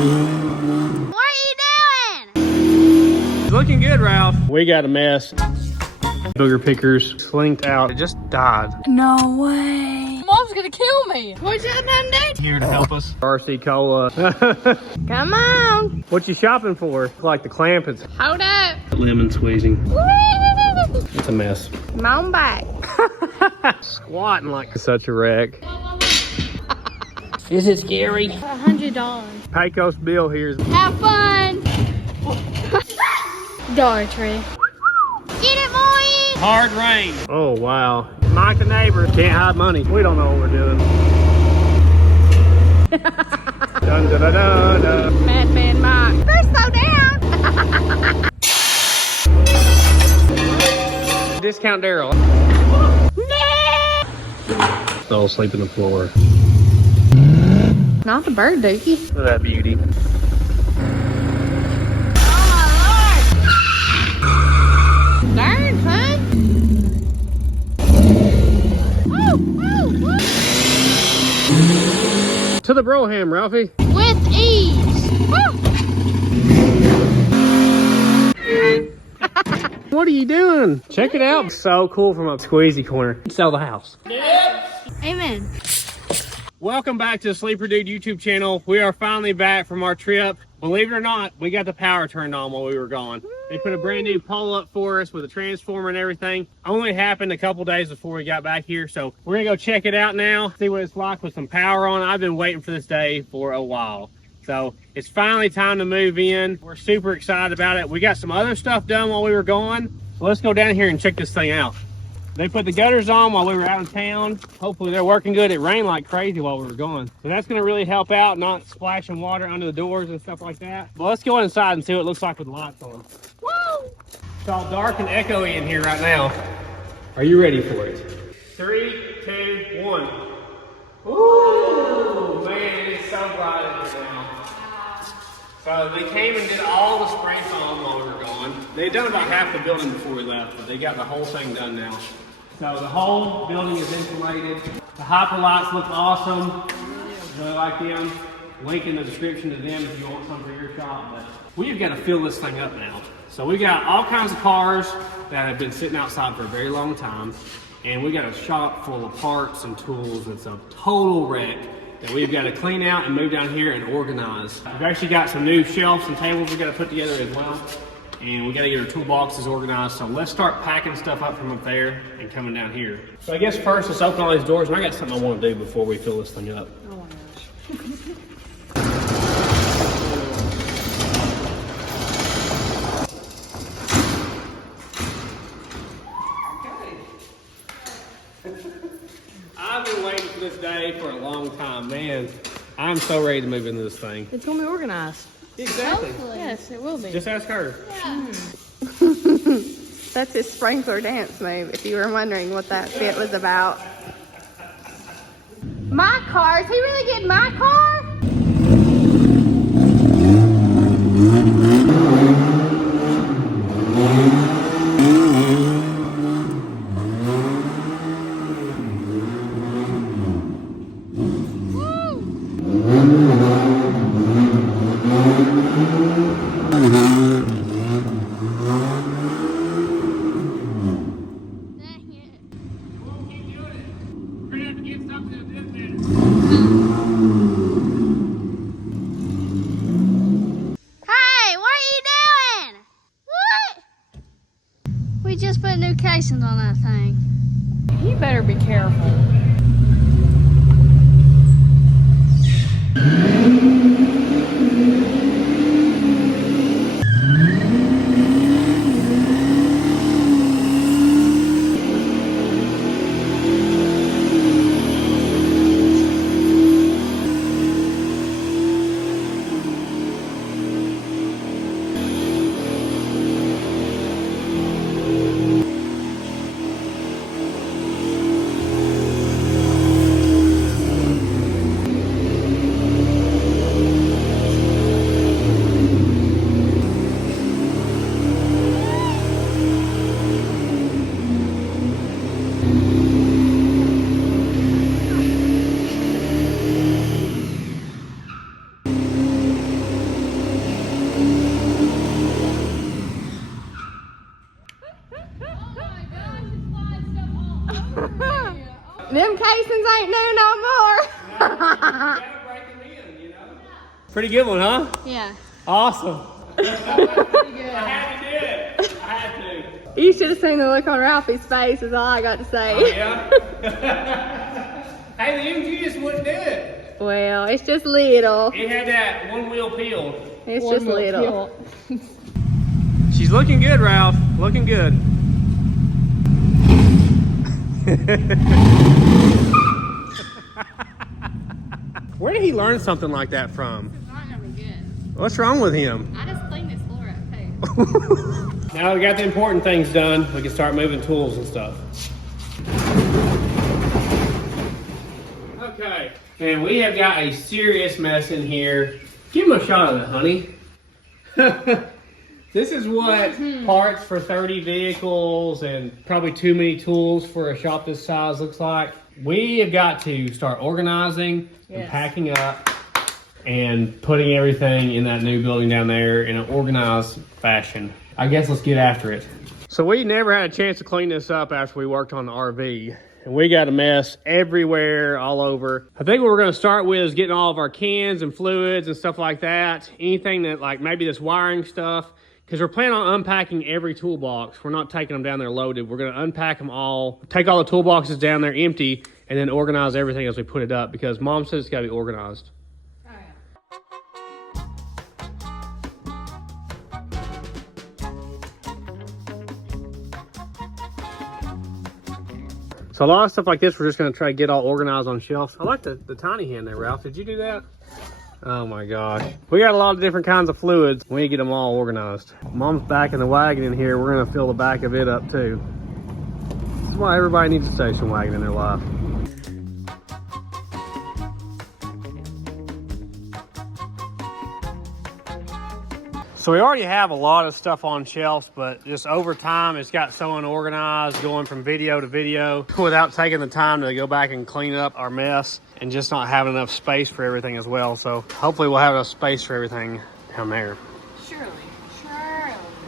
What are you doing? It's looking good, Ralph. We got a mess. Booger pickers slinked out. It just died. No way. Mom's gonna kill me. What's that done, dude? Here to help us. RC Cola. Come on. What you shopping for? Like the clamp is Hold up. lemon squeezing. It's a mess. Come on back. Squatting like such a wreck. Is it scary? $100. Pecos Bill here. Have fun. Dollar Tree. Get it, boy. Hard rain. Oh, wow. Mike the neighbor can't hide money. We don't know what we're doing. Dun, da, da, da, da. Madman Mike. First, slow down. Discount Daryl. Fell asleep on the floor. Not the bird, Dookie. Look at that beauty. Darn, son. To the Broham, Ralphie. With ease. What are you doing? Check it out. So cool from a squeezy corner. Sell the house. Amen. Welcome back to the Sleeper Dude YouTube channel. We are finally back from our trip. Believe it or not, we got the power turned on while we were gone. They put a brand new pole up for us with a transformer and everything. Only happened a couple days before we got back here, so we're gonna go check it out now, see what it's like with some power on. I've been waiting for this day for a while. So it's finally time to move in. We're super excited about it. We got some other stuff done while we were gone. So let's go down here and check this thing out. They put the gutters on while we were out of town. Hopefully they're working good. It rained like crazy while we were gone. So that's gonna really help out, not splashing water under the doors and stuff like that. Well, let's go inside and see what it looks like with the lights on. Woo! It's all dark and echoey in here right now. Are you ready for it? 3, 2, 1. Ooh, man, it's so bright in here now. So they came and did all the spray foam while we were gone. They'd done about half the building before we left, but they got the whole thing done now. So the whole building is insulated. The Hyper lights look awesome. Really like them. Link in the description to them if you want some for your shop. But we've got to fill this thing up now. So we got all kinds of cars that have been sitting outside for a very long time. And we got a shop full of parts and tools. It's a total wreck that we've got to clean out and move down here and organize. We've actually got some new shelves and tables we've got to put together as well. And we got to get our toolboxes organized. So let's start packing stuff up from up there and coming down here. So I guess first let's open all these doors, and I got something I want to do before we fill this thing up. Oh my gosh. I've been waiting for this day for a long time, man. I'm so ready to move into this thing. It's gonna be organized. Exactly. Hopefully. Yes, it will be. Just ask her. Yeah. That's his sprinkler dance move, if you were wondering what that fit was about. My car? Is he really getting my car? We just put new casings on that thing. You better be careful. ain't new no more. Pretty good one, huh? Yeah. Awesome. I had to do it. I had to. You should have seen the look on Ralphie's face is all I got to say. Oh, yeah? Hey, the MG just wouldn't do it. Well, it's just little. It had that one wheel peel. It's just little. She's looking good, Ralph. Looking good. Where did he learn something like that from? It's not gonna be good. What's wrong with him? I just cleaned this floor up too. Now we got the important things done, we can start moving tools and stuff. Okay, and we have got a serious mess in here. Give him a shot of it, honey. This is what parts for 30 vehicles and probably too many tools for a shop this size looks like. We have got to start organizing and packing up and putting everything in that new building down there in an organized fashion. I guess let's get after it. So we never had a chance to clean this up after we worked on the RV. And we got a mess everywhere, all over. I think what we're gonna start with is getting all of our cans and fluids and stuff like that. Anything that like maybe this wiring stuff, because we're planning on unpacking every toolbox. We're not taking them down there loaded. We're gonna unpack them all, take all the toolboxes down there empty, and then organize everything as we put it up because Mom says it's gotta be organized. So a lot of stuff like this, we're just gonna try to get all organized on shelves. I like the tiny hand there, Ralph. Did you do that? Oh my gosh. We got a lot of different kinds of fluids. We need to get them all organized. Mom's back in the wagon in here. We're gonna fill the back of it up too. This is why everybody needs a station wagon in their life. So we already have a lot of stuff on shelves, but just over time, it's got so unorganized going from video to video without taking the time to go back and clean up our mess and just not having enough space for everything as well. So hopefully we'll have enough space for everything down there.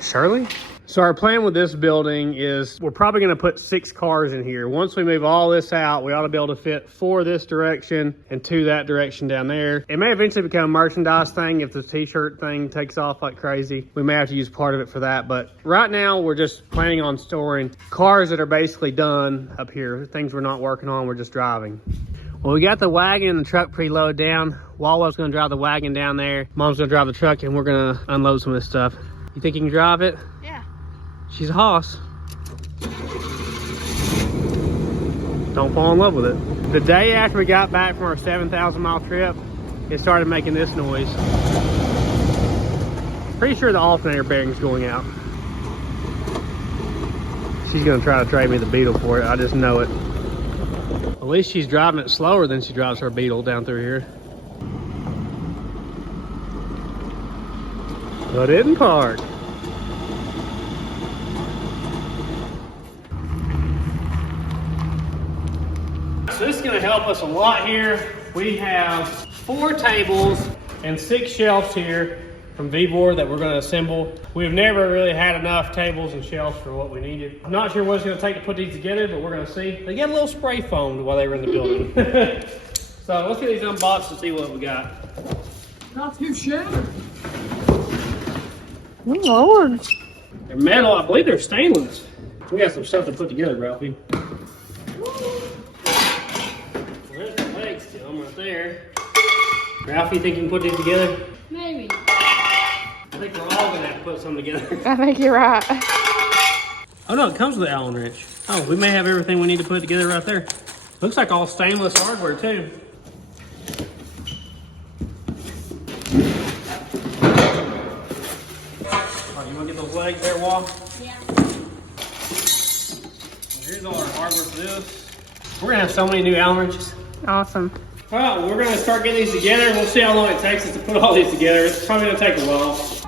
Surely? So our plan with this building is we're probably gonna put 6 cars in here. Once we move all this out, we ought to be able to fit 4 this direction and 2 that direction down there. It may eventually become a merchandise thing if the t-shirt thing takes off like crazy. We may have to use part of it for that, but right now we're just planning on storing cars that are basically done up here. Things we're not working on, we're just driving. Well, we got the wagon and the truck preloaded down. Walwell's gonna drive the wagon down there. Mom's gonna drive the truck and we're gonna unload some of this stuff. You think you can drive it? Yeah. She's a hoss. Don't fall in love with it. The day after we got back from our 7,000 mile trip, it started making this noise. Pretty sure the alternator bearing's going out. She's gonna try to trade me the Beetle for it, I just know it. At least she's driving it slower than she drives her Beetle down through here. But it didn't park. So this is going to help us a lot here. We have 4 tables and 6 shelves here from V-Board that we're going to assemble. We've never really had enough tables and shelves for what we needed. I'm not sure what it's going to take to put these together, but we're going to see. They got a little spray foamed while they were in the building. So let's get these unboxed and see what we got. Not too shabby. Oh, Lord. They're metal. I believe they're stainless. We got some stuff to put together, Ralphie. There's the legs to them right there. Ralphie, you think you can put these together? Maybe. I think we're all gonna have to put some together. I think you're right. Oh no, it comes with an Allen wrench. Oh, we may have everything we need to put together right there. Looks like all stainless hardware too. Oh, you wanna get those legs there, Wall? Yeah. Here's all our hardware for this. We're gonna have so many new Allen wrenches. Awesome. All right, well, we're gonna start getting these together. We'll see how long it takes us to put all these together. It's probably gonna take a while. It's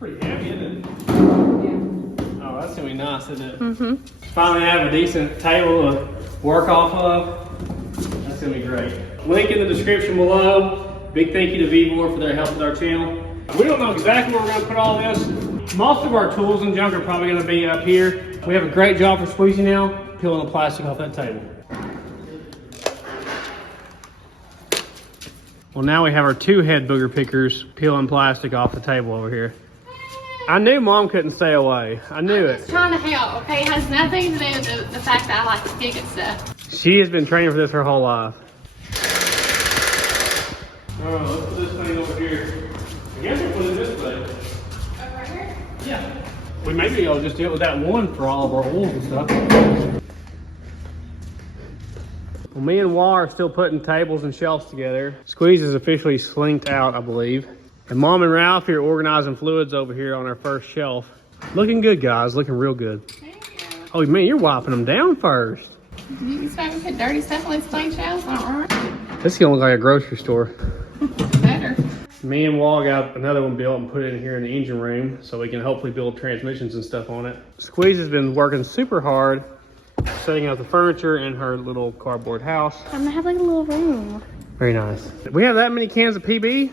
pretty heavy, isn't it? Yeah. Oh, that's gonna be nice. nice, isn't it? Mm-hmm. Finally have a decent table to work off of. That's gonna be great. Link in the description below. Big thank you to Vivor for their help with our channel. We don't know exactly where we're gonna put all this. Most of our tools and junk are probably gonna be up here. We have a great job for Squeezy now, peeling the plastic off that table. Well, now we have our 2 head booger pickers peeling plastic off the table over here. I knew Mom couldn't stay away. I knew it. Trying to help, okay? It has nothing to do with the fact that I like to pick at stuff. She has been training for this her whole life. All right, let's put this thing over here. I guess we'll put it this way. Oh, right here? Yeah. We may be able to just do it with that one for all of our oils and stuff. Well, me and Wah are still putting tables and shelves together. Squeeze is officially slinked out, I believe. And Mom and Ralph here organizing fluids over here on our first shelf. Looking good, guys. Looking real good. Oh, man, you're wiping them down first. You expect me to put dirty stuff on these clean shelves? All right. This is gonna look like a grocery store. Better. Me and Wall got another one built and put it in here in the engine room so we can hopefully build transmissions and stuff on it. Squeeze has been working super hard setting up the furniture in her little cardboard house. I'm gonna have like a little room. Very nice. We have that many cans of PB?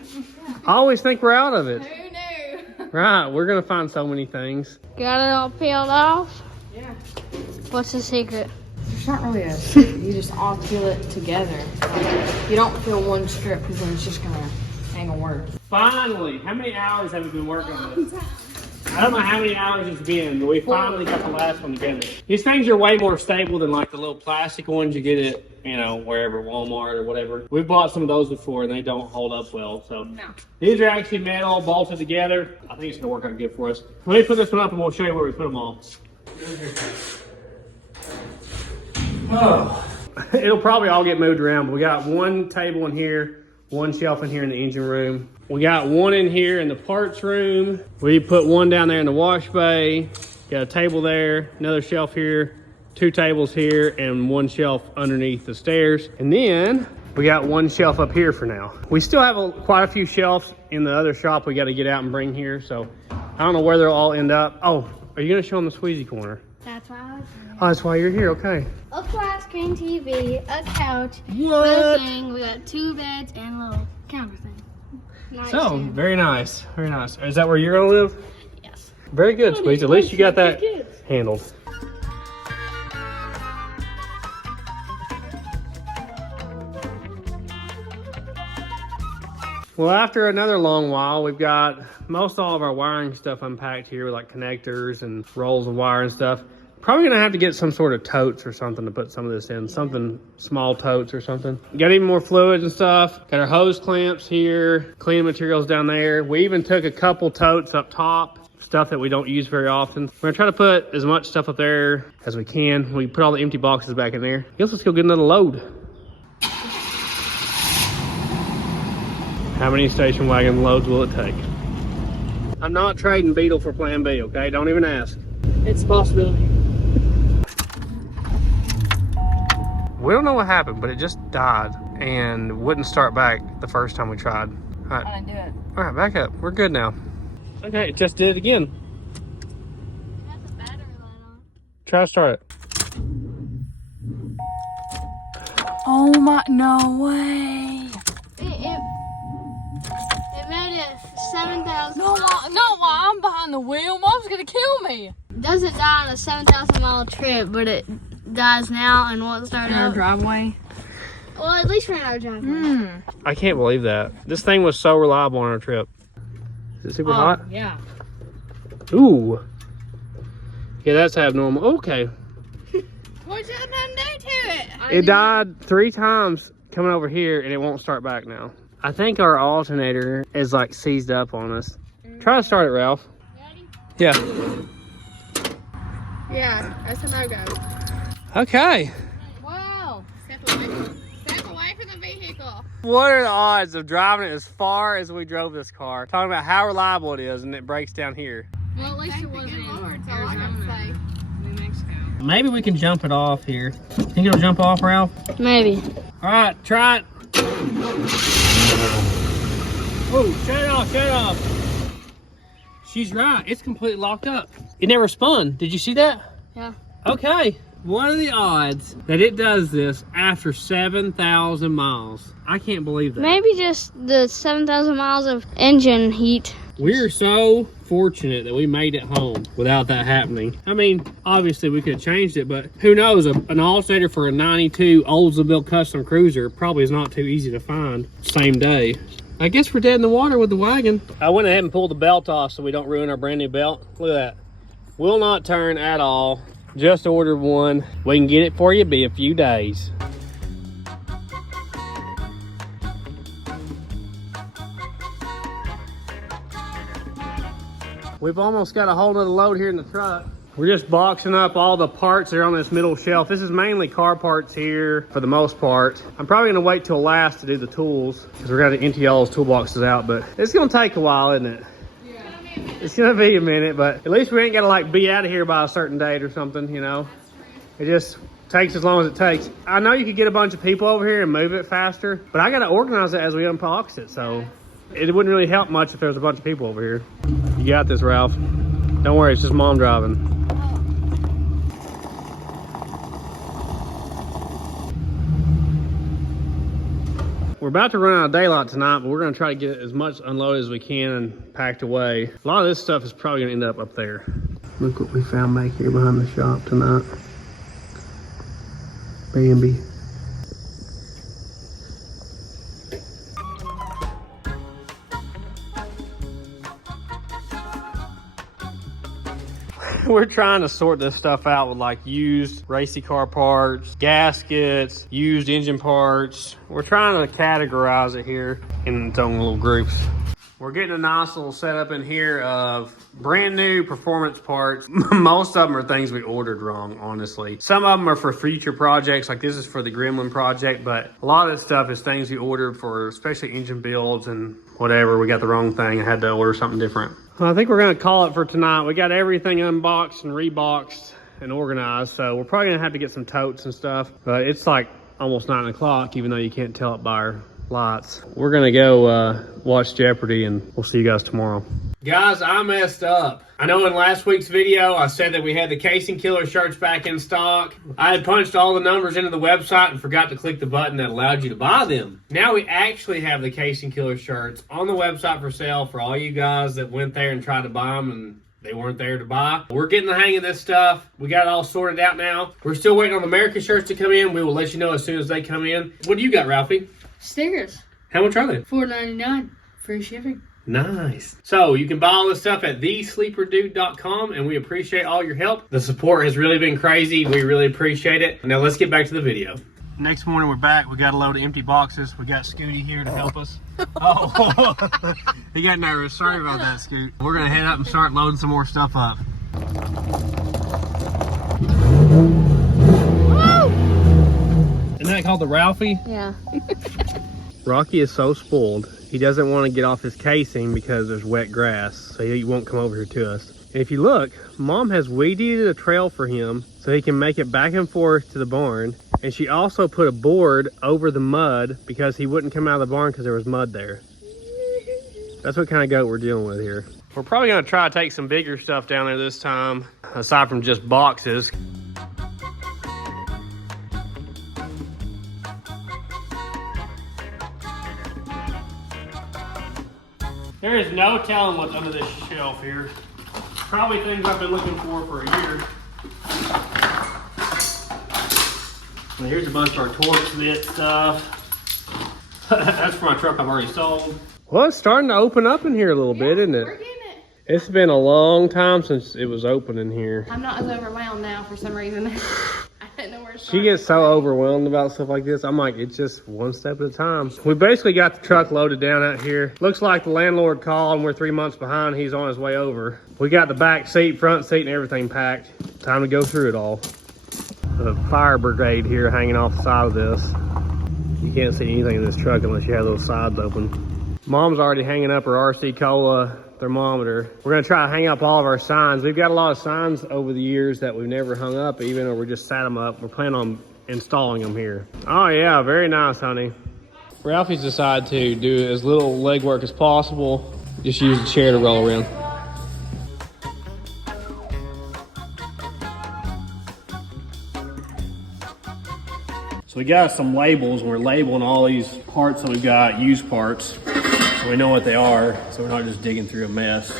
I always think we're out of it. Who knew? Right, we're gonna find so many things. Got it all peeled off? Yeah. What's the secret? There's not really a secret. You just all peel it together. You don't peel one strip because then it's just gonna work. Finally, how many hours have we been working on this? I don't know how many hours it's been, but we finally got the last one together. These things are way more stable than like the little plastic ones you get at, you know, wherever, Walmart or whatever. We've bought some of those before and they don't hold up well. So No. These are actually metal bolted together. I think it's gonna work out good for us. Let me put this one up and we'll show you where we put them all. Oh. It'll probably all get moved around, but we got one table in here, one shelf in here in the engine room. We got one in here in the parts room. We put one down there in the wash bay. Got a table there, another shelf here, 2 tables here, and 1 shelf underneath the stairs. And then we got 1 shelf up here for now. We still have quite a few shelves in the other shop we got to get out and bring here. So I don't know where they'll all end up. Oh, are you gonna show them the Squeezy corner? That's why I was here. Oh, that's why you're here, okay. A flat screen TV, a couch, What? with a thing. We got 2 beds and a little counter thing. Nice. So, very nice, very nice. Is that where you're gonna live? Yes. Very good, Squeeze. At least you got that handled. Well, after another long while, we've got most all of our wiring stuff unpacked here, like connectors and rolls of wire and stuff. Probably gonna have to get some sort of totes or something to put some of this in, something small totes or something. Got even more fluids and stuff. Got our hose clamps here, cleaning materials down there. We even took a couple totes up top, stuff that we don't use very often. We're gonna try to put as much stuff up there as we can. We put all the empty boxes back in there. I guess let's go get another load. How many station wagon loads will it take? I'm not trading Beetle for Plan B, okay? Don't even ask. It's a possibility. We don't know what happened, but it just died and wouldn't start back the first time we tried. All right. I didn't do it. All right, back up. We're good now. Okay, it just did it again. Got the battery light on. Try to start it. Oh my, no way. It made it 7,000. No, I'm behind the wheel. Mom's gonna kill me. It doesn't die on a 7,000-mile trip, but it dies now and won't start In our up. driveway. Well, at least we're in our driveway. I can't believe that. This thing was so reliable on our trip. Is it super hot? Yeah. Ooh. Yeah, that's abnormal. Okay. What you done do to it? It died 3 times coming over here and it won't start back now. I think our alternator is like seized up on us. Try to start it, Ralph. Ready? Yeah. Yeah, that's a no-go. Okay. Wow. Step away from the vehicle. What are the odds of driving it as far as we drove this car? Talking about how reliable it is and it breaks down here. Well, at least it wasn't in Lord, that's all I gotta say. New Mexico. Maybe we can jump it off here. Think it'll jump off, Ralph? Maybe. All right, try it. Oh, shut it off, shut it off. She's right, it's completely locked up. It never spun. Did you see that? Yeah. Okay, what are the odds that it does this after 7,000 miles? I can't believe that. Maybe just the 7,000 miles of engine heat. We're so fortunate that we made it home without that happening. I mean, obviously we could have changed it, but who knows? An alternator for a 92 Oldsmobile custom cruiser probably is not too easy to find same day. I guess we're dead in the water with the wagon. I went ahead and pulled the belt off so we don't ruin our brand new belt. Look at that. Will not turn at all. Just ordered one. We can get it for you, be a few days. We've almost got a whole nother load here in the truck. We're just boxing up all the parts that are on this middle shelf. This is mainly car parts here for the most part. I'm probably gonna wait till last to do the tools because we're gonna empty all those toolboxes out, but it's gonna take a while, isn't it? Yeah. It's gonna be a minute, but at least we ain't gotta like be out of here by a certain date or something, you know? It just takes as long as it takes. I know you could get a bunch of people over here and move it faster, but I gotta organize it as we unbox it, so it wouldn't really help much if there was a bunch of people over here. You got this, Ralph. Don't worry, it's just Mom driving. We're about to run out of daylight tonight, but we're gonna try to get as much unloaded as we can and packed away. A lot of this stuff is probably gonna end up there. Look what we found back here behind the shop tonight. Bambi. We're trying to sort this stuff out with like used racy car parts, gaskets, used engine parts. We're trying to categorize it here in its own little groups. We're getting a nice little setup in here of brand new performance parts. Most of them are things we ordered wrong, honestly. Some of them are for future projects, like this is for the Gremlin project, but a lot of this stuff is things we ordered for especially engine builds and whatever. We got the wrong thing. I had to order something different. Well, I think we're gonna call it for tonight. We got everything unboxed and reboxed and organized, so we're probably gonna have to get some totes and stuff, but it's like almost 9 o'clock, even though you can't tell it by our lights. We're gonna go watch Jeopardy and we'll see you guys tomorrow. Guys, I messed up. I know in last week's video I said that we had the Casing Killer shirts back in stock. I had punched all the numbers into the website and forgot to click the button that allowed you to buy them. Now we actually have the Casing Killer shirts on the website for sale for all you guys that went there and tried to buy them and they weren't there to buy. We're getting the hang of this stuff. We got it all sorted out now. We're still waiting on the American shirts to come in. We will let you know as soon as they come in. What do you got, Ralphie? Stickers. How much are they? $4.99. Free shipping. Nice. So you can buy all this stuff at thesleeperdude.com, and we appreciate all your help. The support has really been crazy. We really appreciate it. Now let's get back to the video. Next morning we're back. We got a load of empty boxes. We got Scooty here to help us. Oh, he got nervous. Sorry about that, Scoot. We're gonna head up and start loading some more stuff up. Isn't that called the Ralphie? Yeah. Rocky is so spoiled. He doesn't want to get off his casing because there's wet grass, so he won't come over here to us. And if you look, Mom has weeded a trail for him so he can make it back and forth to the barn. And she also put a board over the mud because he wouldn't come out of the barn because there was mud there. That's what kind of goat we're dealing with here. We're probably going to try to take some bigger stuff down there this time, aside from just boxes. There is no telling what's under this shelf here. Probably things I've been looking for a year. Well, here's a bunch of our torch fit stuff. That's for my truck I've already sold. Well, it's starting to open up in here a little bit, isn't it? We're getting it. It's been a long time since it was open in here. I'm not as overwhelmed now for some reason. I didn't know where to start. She gets so overwhelmed about stuff like this. I'm like, it's just one step at a time. We basically got the truck loaded down out here. Looks like the landlord called and we're 3 months behind. He's on his way over. We got the back seat, front seat, and everything packed. Time to go through it all. The fire brigade here hanging off the side of this. You can't see anything in this truck unless you have those sides open. Mom's already hanging up her RC Cola thermometer. We're gonna try to hang up all of our signs. We've got a lot of signs over the years that we've never hung up, even though we just sat them up. We're planning on installing them here. Oh yeah, very nice, honey. Ralphie's decided to do as little leg work as possible. Just use the chair to roll around. we got some labels. We're labeling all these parts that we've got, used parts. So we know what they are, so we're not just digging through a mess.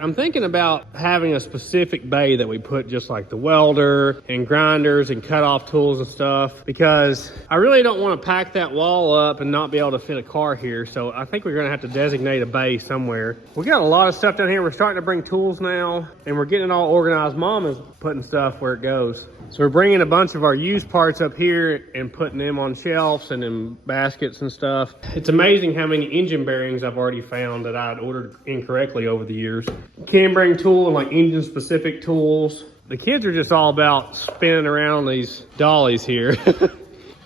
I'm thinking about having a specific bay that we put just like the welder and grinders and cut-off tools and stuff, because I really don't want to pack that wall up and not be able to fit a car here. So I think we're gonna have to designate a bay somewhere. We got a lot of stuff down here. We're starting to bring tools now and we're getting it all organized. Mom is putting stuff where it goes. So we're bringing a bunch of our used parts up here and putting them on shelves and in baskets and stuff. It's amazing how many engine bearings I've already found that I'd ordered incorrectly over the years. Can bring tool and like engine specific tools. The kids are just all about spinning around these dollies here.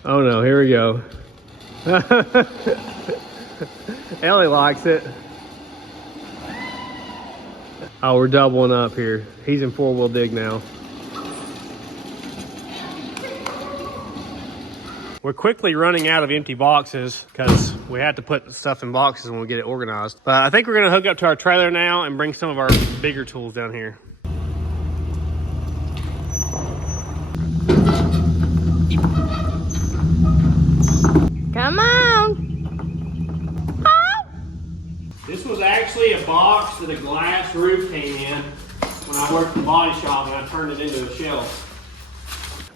Oh no, here we go. Ellie likes it. Oh, we're doubling up here. He's in 4-wheel dig now. We're quickly running out of empty boxes because we have to put stuff in boxes when we get it organized. But I think we're gonna hook up to our trailer now and bring some of our bigger tools down here. Come on. Oh. This was actually a box that a glass roof came in when I worked at the body shop and I turned it into a shelf.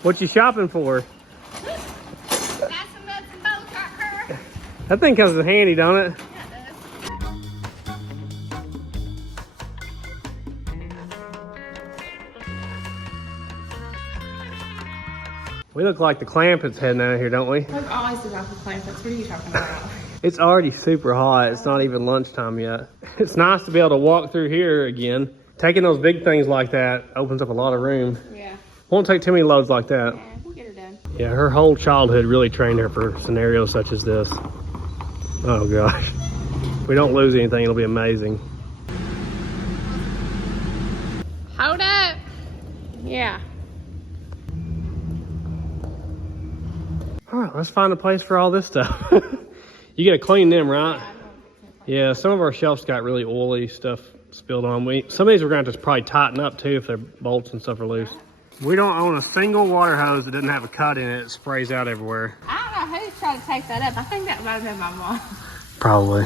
What you shopping for? That thing comes in handy, don't it? Yeah, it does. We look like the Clampets heading out of here, don't we? I've always do that for Clampets. What are you talking about? It's already super hot. It's not even lunchtime yet. It's nice to be able to walk through here again. Taking those big things like that opens up a lot of room. Yeah. Won't take too many loads like that. Yeah, we'll get her done. Yeah, her whole childhood really trained her for scenarios such as this. Oh gosh. If we don't lose anything, it'll be amazing. Hold up. Yeah. All right, let's find a place for all this stuff. You gotta clean them, right? Yeah, some of our shelves got really oily stuff spilled on. Some of these we're gonna have to probably tighten up too if their bolts and stuff are loose. We don't own a single water hose that doesn't have a cut in it. It sprays out everywhere. I don't know who's trying to take that up. I think that might have been my mom. Probably.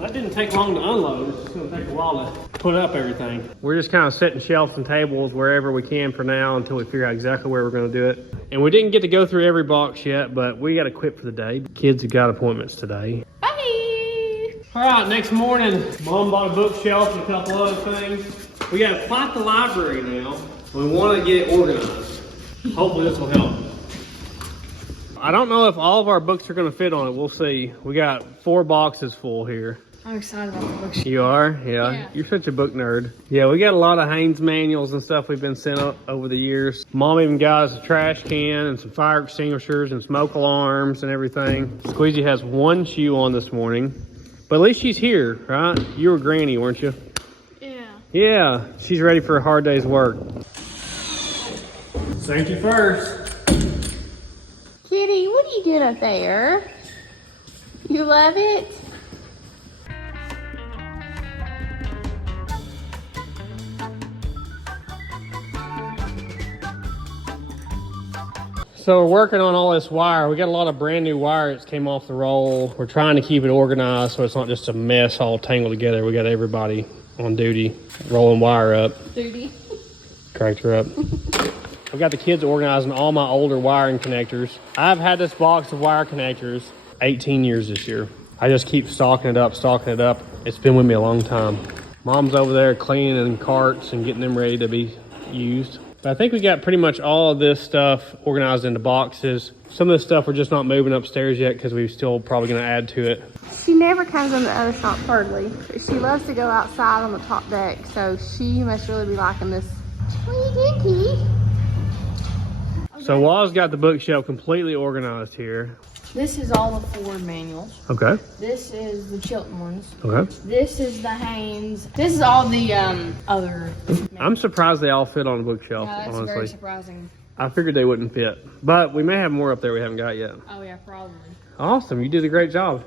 That didn't take long to unload. It's just gonna take a while to put up everything. We're just kind of setting shelves and tables wherever we can for now until we figure out exactly where we're gonna do it. And we didn't get to go through every box yet, but we got to quit for the day. Kids have got appointments today. Bye. All right, next morning, Mom bought a bookshelf and a couple other things. We got quite the library now. We want to get it organized. Hopefully this will help. I don't know if all of our books are going to fit on it. We'll see. We got 4 boxes full here. I'm excited about the bookshelf. You are? Yeah. You're such a book nerd. Yeah, we got a lot of Haynes manuals and stuff we've been sent up over the years. Mom even got us a trash can and some fire extinguishers and smoke alarms and everything. Squeezy has 1 shoe on this morning. But at least she's here, right? You were Granny, weren't you? Yeah. Yeah, she's ready for a hard day's work. Safety first. Kitty, what are you doing up there? You love it? So we're working on all this wire. We got a lot of brand new wire that came off the roll. We're trying to keep it organized so it's not just a mess all tangled together. We got everybody on duty rolling wire up. Duty. Cracked her up. I've got the kids organizing all my older wiring connectors. I've had this box of wire connectors 18 years this year. I just keep stocking it up, stocking it up. It's been with me a long time. Mom's over there cleaning carts and getting them ready to be used. But I think we got pretty much all of this stuff organized into boxes. Some of this stuff we're just not moving upstairs yet because we're still probably going to add to it. She never comes in the other shop hardly, but she loves to go outside on the top deck, so she must really be liking this. What are you doing, Kitty? So Waz got the bookshelf completely organized here. This is all the Ford manuals. Okay. This is the Chilton ones. Okay. This is the Haynes. This is all the other. I'm surprised they all fit on the bookshelf, Yeah, that's honestly. very surprising. I figured they wouldn't fit, but we may have more up there we haven't got yet. Oh yeah, probably. Awesome, you did a great job.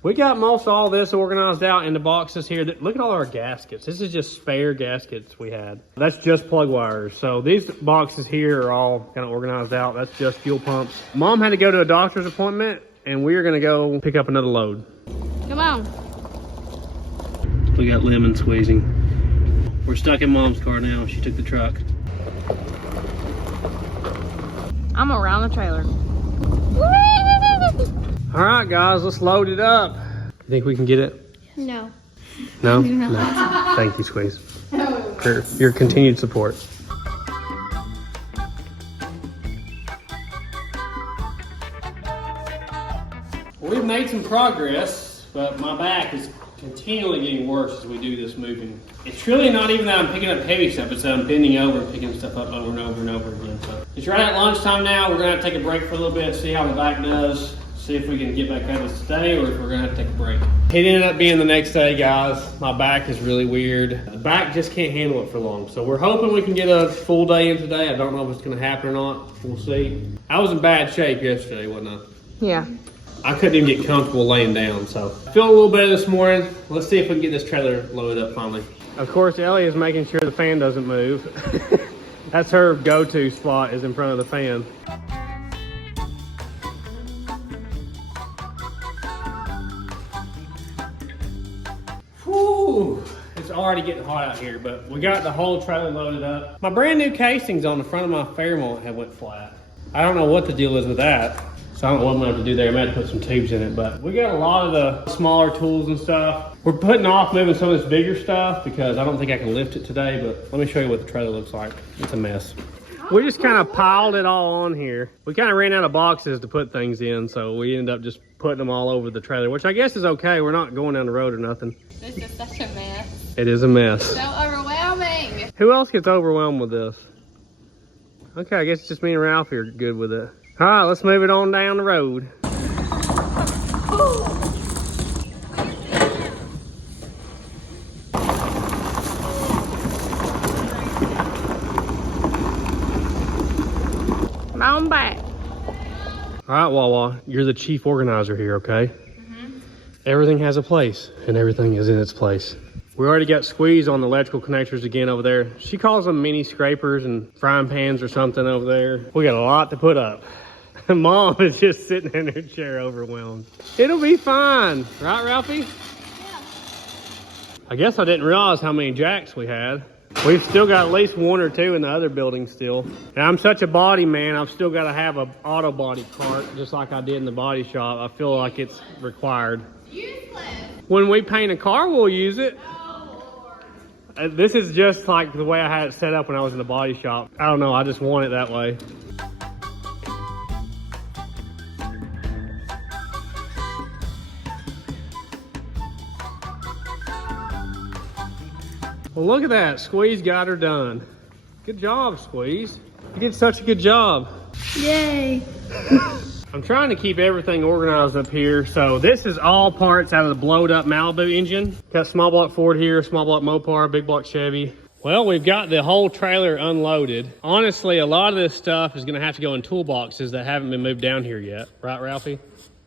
We got most all this organized out in the boxes here. Look at all our gaskets. This is just spare gaskets we had. That's just plug wires. So these boxes here are all kind of organized out. That's just fuel pumps. Mom had to go to a doctor's appointment and we're gonna go pick up another load. Come on. We got lemon squeezing. We're stuck in Mom's car now. She took the truck. I'm around the trailer. All right, guys, let's load it up. You think we can get it? No. No? No. Thank you, Squeeze, for your continued support. We've made some progress, but my back is continually getting worse as we do this moving. It's really not even that I'm picking up heavy stuff, it's that I'm bending over and picking stuff up over and over and over again. So it's right at lunchtime now. We're gonna have to take a break for a little bit, see how the back does, see if we can get back at this today or if we're gonna have to take a break. It ended up being the next day, guys. My back is really weird. The back just can't handle it for long. So we're hoping we can get a full day in today. I don't know if it's gonna happen or not. We'll see. I was in bad shape yesterday, wasn't I? Yeah. I couldn't even get comfortable laying down, so. Feeling a little better this morning. Let's see if we can get this trailer loaded up finally. Of course, Ellie is making sure the fan doesn't move. That's her go-to spot, is in front of the fan. Whew, it's already getting hot out here, but we got the whole trailer loaded up. My brand new casings on the front of my Fairmont have went flat. I don't know what the deal is with that. So I don't know what I'm gonna have to do there. I'm gonna have to put some tubes in it, but we got a lot of the smaller tools and stuff. We're putting off moving some of this bigger stuff because I don't think I can lift it today, but let me show you what the trailer looks like. It's a mess. We just kind of piled it all on here. We kind of ran out of boxes to put things in, so we ended up just putting them all over the trailer, which I guess is okay. We're not going down the road or nothing. This is such a mess. It is a mess. So overwhelming. Who else gets overwhelmed with this? Okay, I guess it's just me and Ralph here good with it. All right, let's move it on down the road. Come on back. All right, Wawa, you're the chief organizer here, okay? Everything has a place, and everything is in its place. We already got Squeeze on the electrical connectors again over there. She calls them mini scrapers and frying pans or something over there. We got a lot to put up. Mom is just sitting in her chair overwhelmed. It'll be fine. Right, Ralphie? Yeah. I guess I didn't realize how many jacks we had. We've still got at least one or two in the other building still. And I'm such a body man, I've still got to have an auto body cart, just like I did in the body shop. I feel like it's required. Useless. When we paint a car, we'll use it. This is just like the way I had it set up when I was in the body shop. I don't know, I just want it that way. Well, look at that. Squeeze got her done. Good job, Squeeze. You did such a good job. Yay. I'm trying to keep everything organized up here. So this is all parts out of the blowed up Malibu engine. Got small block Ford here, small block Mopar, big block Chevy. Well, we've got the whole trailer unloaded. Honestly, a lot of this stuff is gonna have to go in toolboxes that haven't been moved down here yet. Right, Ralphie?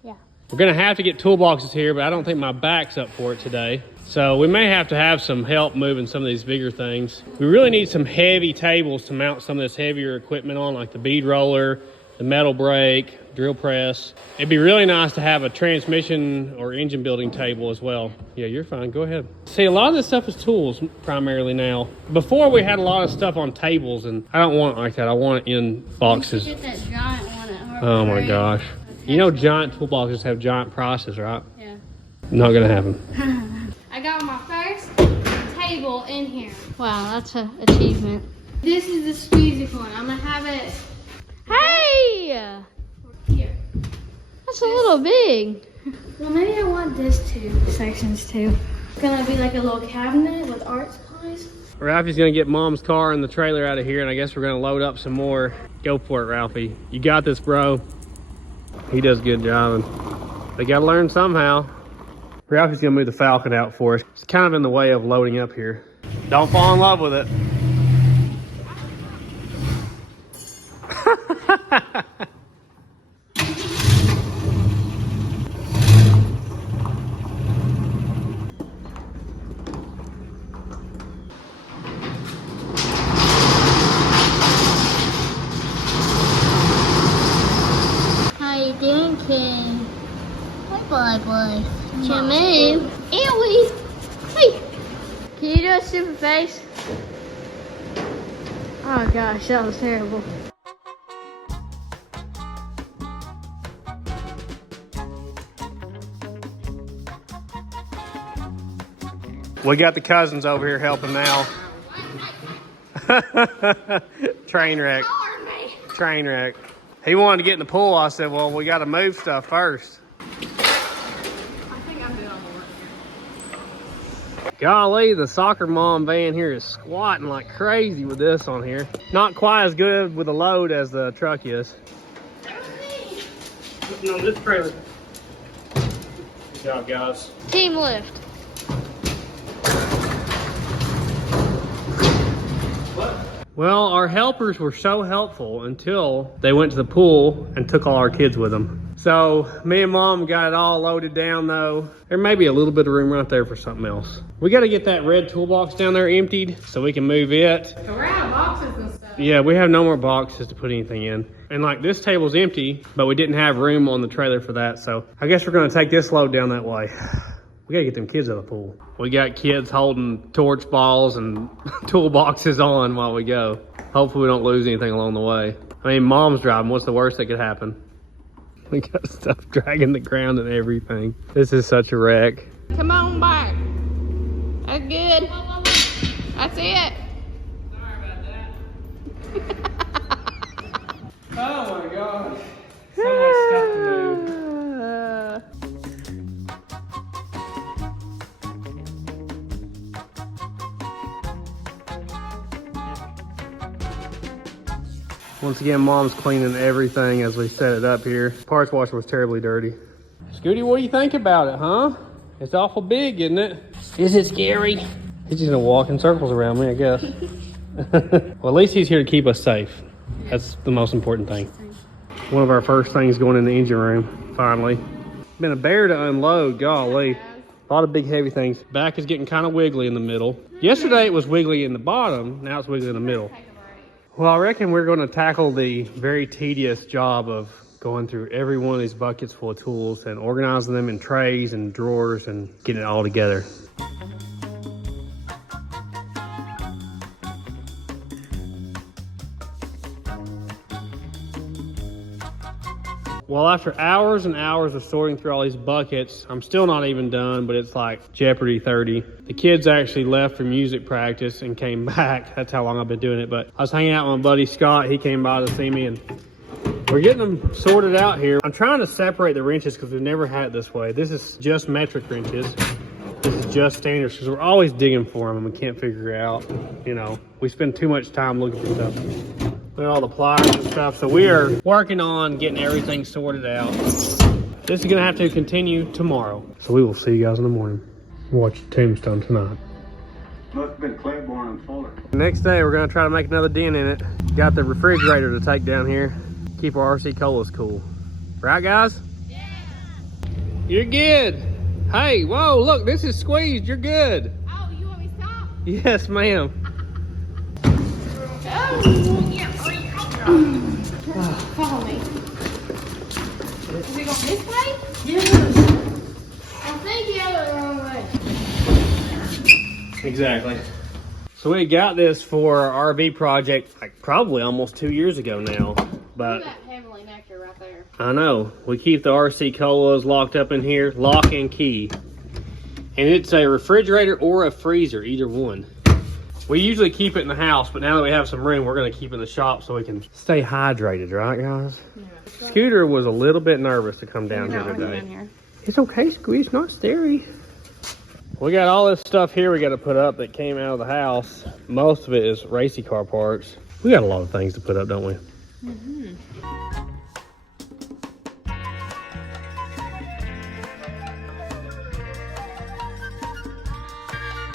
Yeah. We're gonna have to get toolboxes here, but I don't think my back's up for it today. So we may have to have some help moving some of these bigger things. We really need some heavy tables to mount some of this heavier equipment on, like the bead roller, the metal brake, drill press. It'd be really nice to have a transmission or engine building table as well. Yeah, you're fine, go ahead. See, a lot of this stuff is tools primarily now. Before we had a lot of stuff on tables, and I don't want it like that. I want it in boxes. Get that giant one at Harbor Oh my Freight. gosh. You know giant toolboxes have giant prices, right? Yeah. Not gonna happen. I got my first table in here. Wow, that's an achievement. This is the squeezy one. I'm gonna have it Hey! here. That's a little big. Well, maybe I want this two sections too. It's gonna be like a little cabinet with art supplies. Ralphie's gonna get Mom's car and the trailer out of here, and I guess we're gonna load up some more. Go for it, Ralphie. You got this, bro. He does good driving. They gotta learn somehow. Ralphie's gonna move the Falcon out for us. It's kind of in the way of loading up here. Don't fall in love with it. boy. To move. Ewy. Hey. Can you do a stupid face? Oh gosh, that was terrible. We got the cousins over here helping now. Train wreck. Train wreck. He wanted to get in the pool. I said, well, we got to move stuff first. Golly, the soccer mom van here is squatting like crazy with this on here. Not quite as good with the load as the truck is. No, this trailer. Good job, guys. Team lift. Well, our helpers were so helpful until they went to the pool and took all our kids with them. So me and mom got it all loaded down though. There may be a little bit of room right there for something else. We got to get that red toolbox down there emptied so we can move it. So we're out of boxes and stuff. Yeah, we have no more boxes to put anything in. And like this table's empty, but we didn't have room on the trailer for that. So I guess we're gonna take this load down that way. We gotta get them kids out of the pool. We got kids holding torch balls and toolboxes on while we go. Hopefully we don't lose anything along the way. I mean, mom's driving, what's the worst that could happen? We got stuff dragging the ground and everything. This is such a wreck. Come on back. That's good. That's it. Sorry about that. Oh my gosh. So much stuff to move. Once again, mom's cleaning everything as we set it up here. Parts washer was terribly dirty. Scooty, what do you think about it, huh? It's awful big, isn't it? Is it scary? He's just gonna walk in circles around me, I guess. Well, at least he's here to keep us safe. That's the most important thing. One of our first things going in the engine room, finally. Been a bear to unload, golly. A lot of big heavy things. Back is getting kind of wiggly in the middle. Yesterday it was wiggly in the bottom, now it's wiggly in the middle. Well, I reckon we're going to tackle the very tedious job of going through every one of these buckets full of tools and organizing them in trays and drawers and getting it all together. Well, after hours and hours of sorting through all these buckets, I'm still not even done, but it's like Jeopardy 30. The kids actually left for music practice and came back. That's how long I've been doing it. But I was hanging out with my buddy Scott. He came by to see me, and we're getting them sorted out here. I'm trying to separate the wrenches because we've never had it this way. This is just metric wrenches. This is just standards because we're always digging for them and we can't figure it out. You know, we spend too much time looking for stuff. Look at all the pliers and stuff. So we are working on getting everything sorted out. This is gonna have to continue tomorrow. So we will see you guys in the morning. Watch Tombstone tonight. Must have been Claiborne and Fuller. Next day, we're gonna try to make another dent in it. Got the refrigerator to take down here. Keep our RC colas cool. Right, guys? Yeah. You're good. Hey, whoa, look, this is squeezed. You're good. Oh, you want me to stop? Yes, ma'am. Follow me. Is it going this way? I think you have it the wrong way. Exactly. So we got this for our RV project like probably almost 2 years ago now. But That heavily nectar right there. I know. We keep the RC colas locked up in here, lock and key. And it's a refrigerator or a freezer, either one. We usually keep it in the house, but now that we have some room, we're gonna keep it in the shop so we can stay hydrated, right, guys? Yeah. Scooter was a little bit nervous to come down here today. It's okay, Squeeze, it's not scary. We got all this stuff here we got to put up that came out of the house. Most of it is racy car parts. We got a lot of things to put up, don't we? Mm-hmm.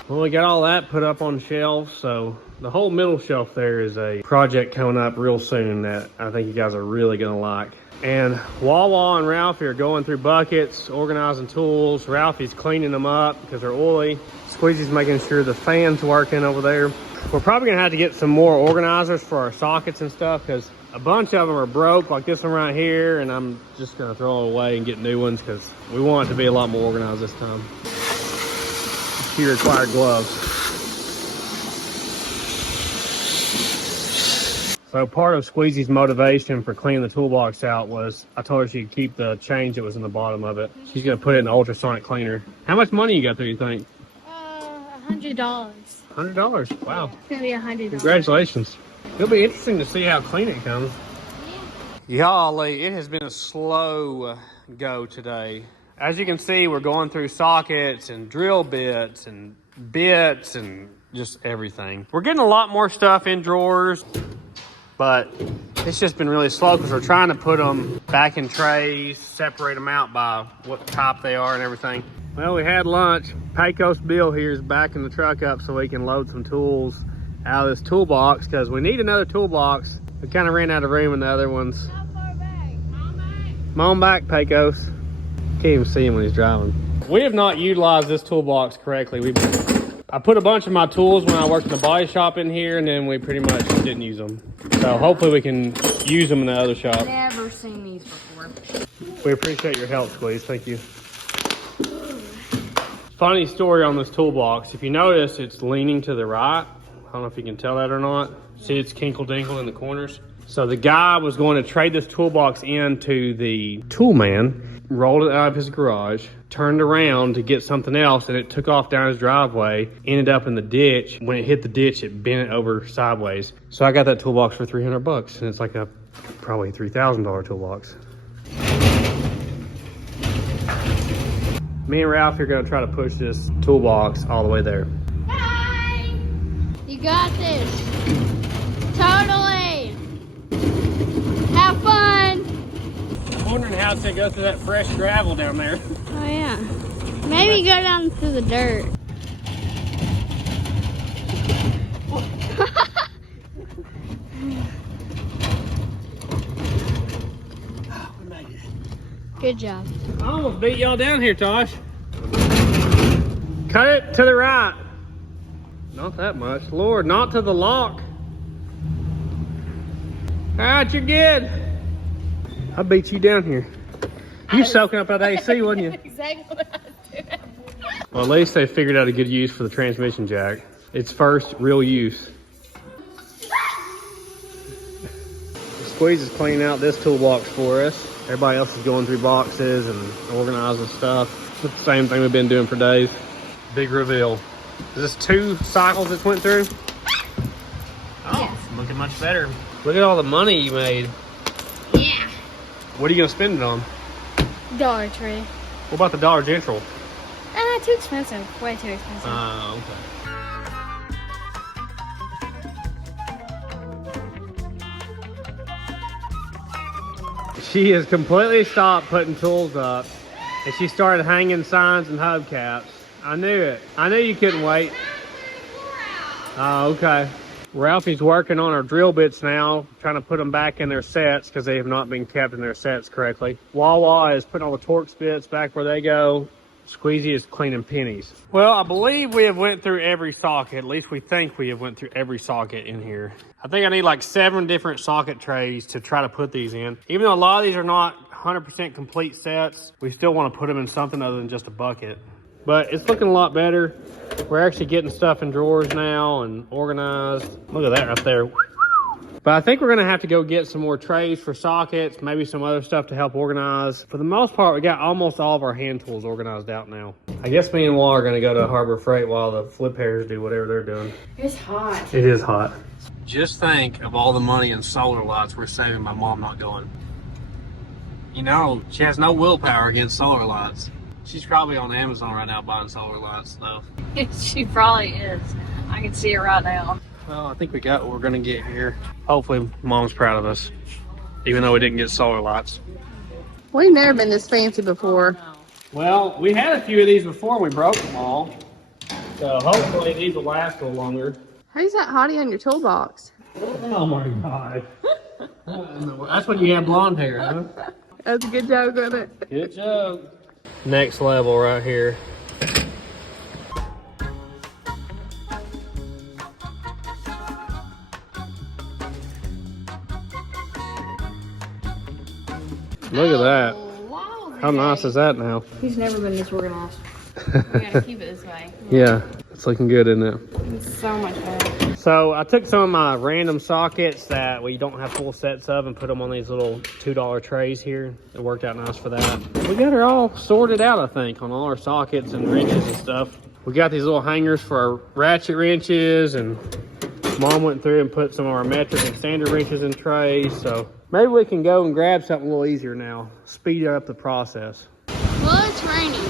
Well, we got all that put up on shelves, so the whole middle shelf there is a project coming up real soon that I think you guys are really gonna like. And Wawa and Ralphie are going through buckets, organizing tools. Ralphie's cleaning them up because they're oily. Squeezy's making sure the fan's working over there. We're probably gonna have to get some more organizers for our sockets and stuff because a bunch of them are broke, like this one right here, and I'm just gonna throw it away and get new ones because we want it to be a lot more organized this time. She required gloves. So part of Squeezy's motivation for cleaning the toolbox out was I told her she could keep the change that was in the bottom of it. She's gonna put it in the ultrasonic cleaner. How much money you got there, you think? $100. $100, wow. It's gonna be $100. Congratulations. It'll be interesting to see how clean it comes. Golly, it has been a slow go today. As you can see, we're going through sockets and drill bits and just everything. We're getting a lot more stuff in drawers, but it's just been really slow because we're trying to put them back in trays, separate them out by what type they are and everything. Well, we had lunch. Pecos Bill here is backing the truck up so we can load some tools out of this toolbox because we need another toolbox. We kind of ran out of room in the other ones. How far back? Come on back, Pecos. Can't even see him when he's driving. We have not utilized this toolbox correctly. I put a bunch of my tools when I worked in the body shop in here, and then we pretty much didn't use them. So hopefully we can use them in the other shop. Never seen these before. We appreciate your help, Squeeze. Thank you. Funny story on this toolbox. If you notice, it's leaning to the right. I don't know if you can tell that or not. See, it's kinkle-dinkle in the corners. So the guy was going to trade this toolbox into the tool man, rolled it out of his garage, turned around to get something else, and it took off down his driveway, ended up in the ditch. When it hit the ditch, it bent it over sideways. So I got that toolbox for $300, and it's like a probably $3,000 toolbox. Me and Ralph are gonna try to push this toolbox all the way there. Bye! You got this. Totally. Have fun. I'm wondering how to go through that fresh gravel down there. Oh yeah. Maybe go down through the dirt. Good job. I almost beat y'all down here, Tosh. Cut it to the right. Not that much. Lord, not to the lock. All right, you're good. I beat you down here. You soaking up that AC, wasn't you? Exactly what I was doing. Well, at least they figured out a good use for the transmission jack. Its first real use. Squeeze is cleaning out this toolbox for us. Everybody else is going through boxes and organizing stuff. It's the same thing we've been doing for days. Big reveal. Is this 2 cycles it went through? Oh, yes. Looking much better. Look at all the money you made. Yeah. What are you gonna spend it on? Dollar Tree. What about the Dollar General? Too expensive. Way too expensive. Oh, okay. She has completely stopped putting tools up, and she started hanging signs and hubcaps. I knew it. I knew you couldn't wait. Oh, okay. Ralphie's working on our drill bits now, trying to put them back in their sets because they have not been kept in their sets correctly. Wawa is putting all the Torx bits back where they go. Squeezy is cleaning pennies. Well, I believe we have went through every socket. At least we think we have went through every socket in here. I think I need like 7 different socket trays to try to put these in. Even though a lot of these are not 100% complete sets, we still want to put them in something other than just a bucket. But it's looking a lot better. We're actually getting stuff in drawers now and organized. Look at that right there. But I think we're gonna have to go get some more trays for sockets, maybe some other stuff to help organize. For the most part, we got almost all of our hand tools organized out now. I guess me and Wall are gonna go to Harbor Freight while the flip hairs do whatever they're doing. It's hot. It is hot. Just think of all the money in solar lights we're saving by Mom not going. You know, she has no willpower against solar lights. She's probably on Amazon right now buying solar lights though. She probably is. I can see it right now. Well, I think we got what we're gonna get here. Hopefully Mom's proud of us, even though we didn't get solar lights. We've never been this fancy before. Well, we had a few of these before and we broke them all. So hopefully these will last a little longer. How's that hottie on your toolbox? Oh my God. That's when you have blonde hair, huh? That's a good joke, wasn't it? Good job. Next level right here. Look at that. How nice is that now? He's never been this organized. We gotta keep it this way. Yeah, it's looking good, isn't it? It's so much better. So I took some of my random sockets that we don't have full sets of and put them on these little $2 trays here. It worked out nice for that. We got her all sorted out, I think, on all our sockets and wrenches and stuff. We got these little hangers for our ratchet wrenches, and Mom went through and put some of our metric and standard wrenches in trays. So maybe we can go and grab something a little easier now. Speed up the process. Well, it's raining.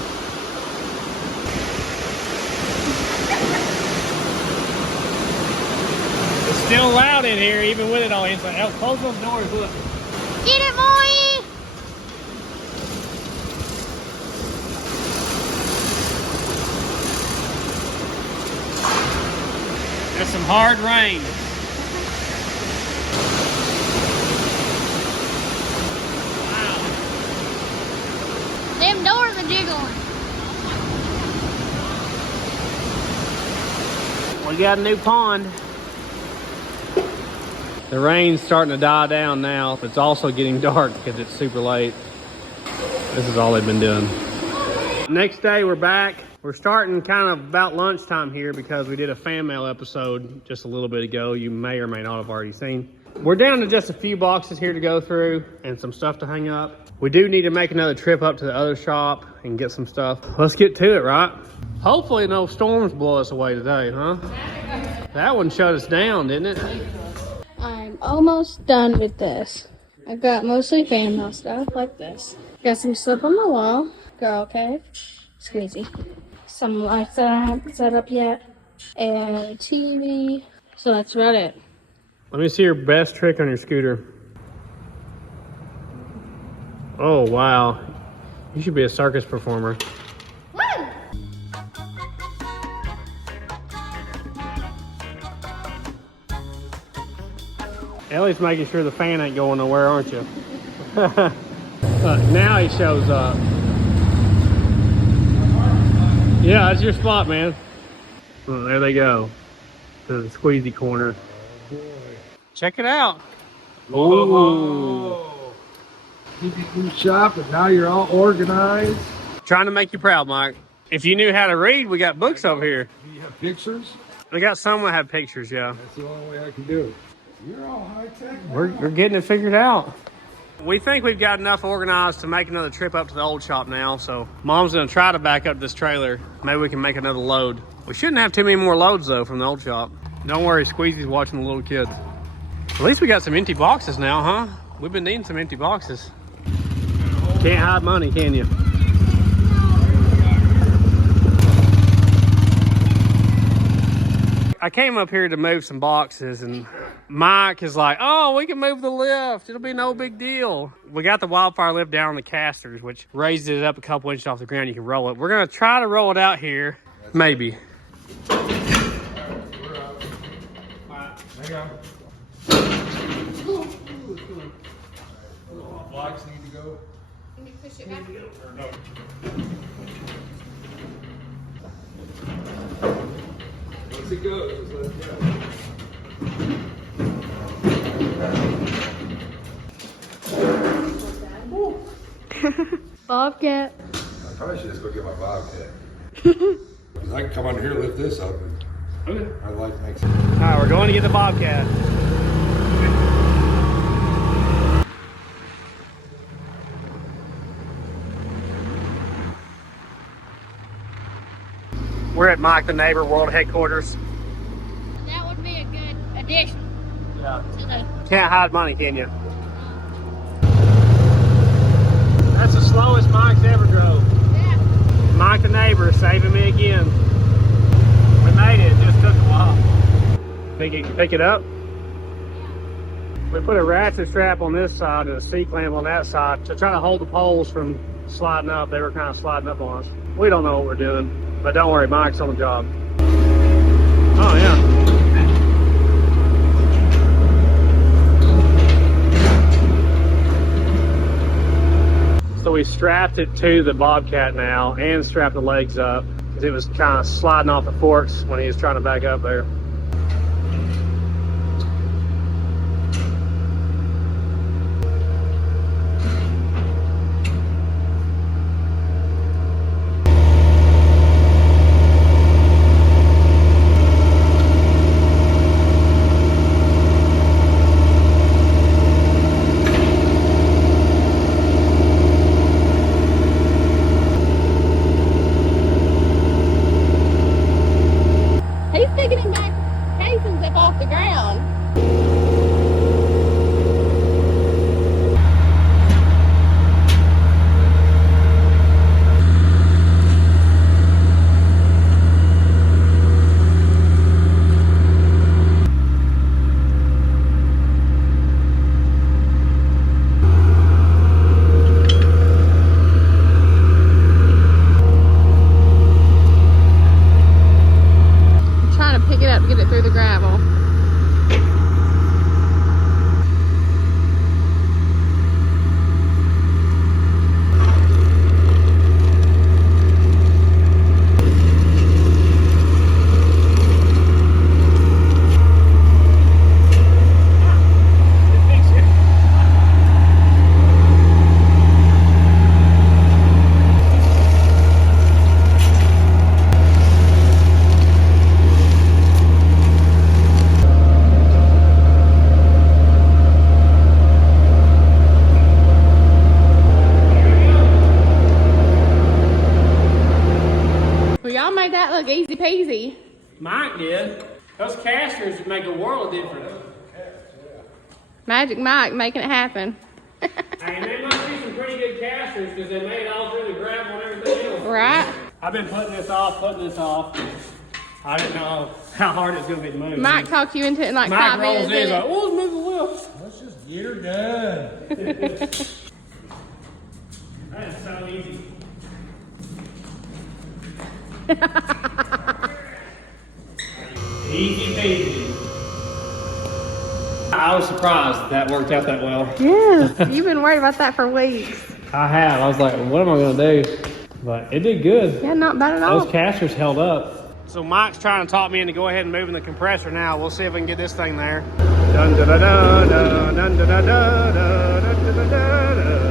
It's still loud in here, even with it all inside. Oh, close those doors, look. Get it, Moe! There's some hard rain. Them doors are jiggling. We got a new pond. The rain's starting to die down now, but it's also getting dark because it's super late. This is all they've been doing. Next day, we're back. We're starting kind of about lunchtime here because we did a fan mail episode just a little bit ago. You may or may not have already seen. We're down to just a few boxes here to go through and some stuff to hang up. We do need to make another trip up to the other shop and get some stuff. Let's get to it, right? Hopefully no storms blow us away today, huh? That one shut us down, didn't it? I'm almost done with this. I've got mostly fan mail stuff like this. Got some slip on the wall, girl cave, squeezy. Some lights that I haven't set up yet, and a TV. So that's about it. Let me see your best trick on your scooter. Oh, wow. You should be a circus performer. Woo! Ellie's making sure the fan ain't going nowhere, aren't you? Now he shows up. Yeah, that's your spot, man. Oh, there they go. To the squeezy corner. Check it out. Ooh. You can shop, and now you're all organized. Trying to make you proud, Mike. If you knew how to read, we got books over here. Do you have pictures? We got some that have pictures, yeah. That's the only way I can do it. You're all high tech. We're getting it figured out. We think we've got enough organized to make another trip up to the old shop now. So Mom's gonna try to back up this trailer. Maybe we can make another load. We shouldn't have too many more loads though from the old shop. Don't worry, Squeezy's watching the little kids. At least we got some empty boxes now, huh? We've been needing some empty boxes. Can't hide money, can you? I came up here to move some boxes and Mike is like, oh, we can move the lift. It'll be no big deal. We got the wildfire lift down on the casters, which raises it up a couple inches off the ground. You can roll it. We're going to try to roll it out here. Maybe. Hang on. Blocks need to go. Once it goes, let it go. Bobcat. I probably should just go get my Bobcat. Because I can come under here and lift this up. And I'd like to make some. All right, we're going to get the Bobcat. We're at Mike the Neighbor World Headquarters. That would be a good addition Yeah. to the... Can't hide money, can you? That's the slowest Mike's ever drove. Yeah. Mike the Neighbor saving me again. We made it, just took a while. Think you can pick it up? We put a ratchet strap on this side and a C-clamp on that side to try to hold the poles from sliding up. They were kind of sliding up on us. We don't know what we're doing, but don't worry, Mike's on the job. Oh, yeah. So we strapped it to the Bobcat now and strapped the legs up because it was kind of sliding off the forks when he was trying to back up there. He's picking him back casings up off the ground. I'm trying to pick it up to get it through the gravel. Well, y'all made that look easy peasy. Mike did. Those casters make a world of difference. Magic Mike making it happen. And they must be some pretty good casters because they made it all through the gravel and everything else. Right? I've been putting this off. I didn't know how hard it's going to be to move. Mike talked you into it in like Mike 5 rolls minutes. in like, didn't oh, let's move the wheel. Let's just get her done. That is so easy. Easy peasy. I was surprised that worked out that well. it? Yes. You've been worried about that for weeks. I have. I was like, what am I going to do? But it did good. Yeah, not bad at all. Those casters held up. So Mike's trying to talk me into go ahead and moving the compressor now. We'll see if we can get this thing there. Dun da da da da dun da da da da dun da da da da.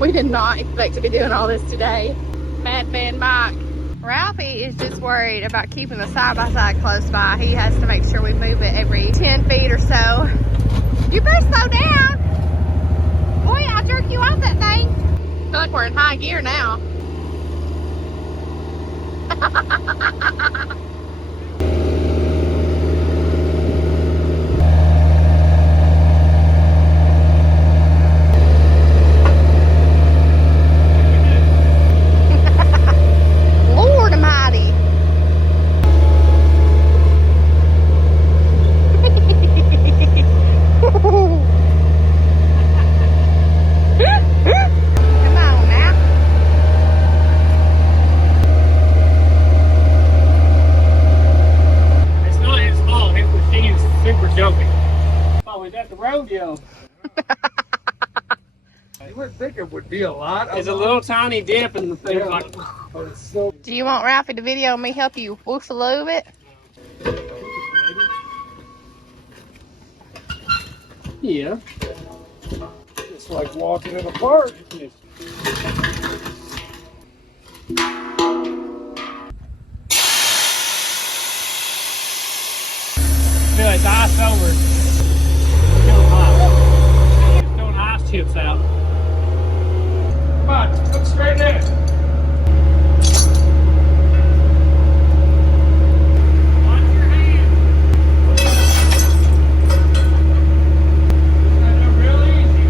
We did not expect to be doing all this today. Mad fan Mike. Ralphie is just worried about keeping the side-by-side close by. He has to make sure we move it every 10 feet or so. You better slow down. Boy, I'll jerk you off that thing. I feel like we're in high gear now. Lord Almighty. Come on now. It's not his fault. His machine is super jumpy. Oh, is that the rodeo? You would think it would be a lot. It's a little tiny dip in the thing. Like, But it's so Do you want Ralphie to video me help you whoosh a little bit? yeah. it's like walking in a park. Feel like it's ice over. It's feeling hot. It's throwing ice chips out. Come on, look straight there. Watch your hand. That's real easy.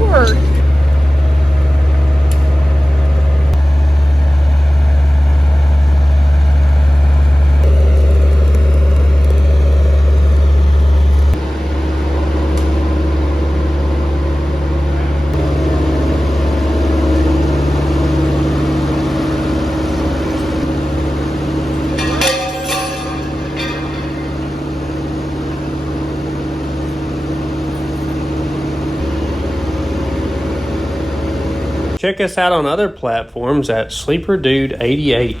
Lord. Check us out on other platforms at Sleeper Dude 88.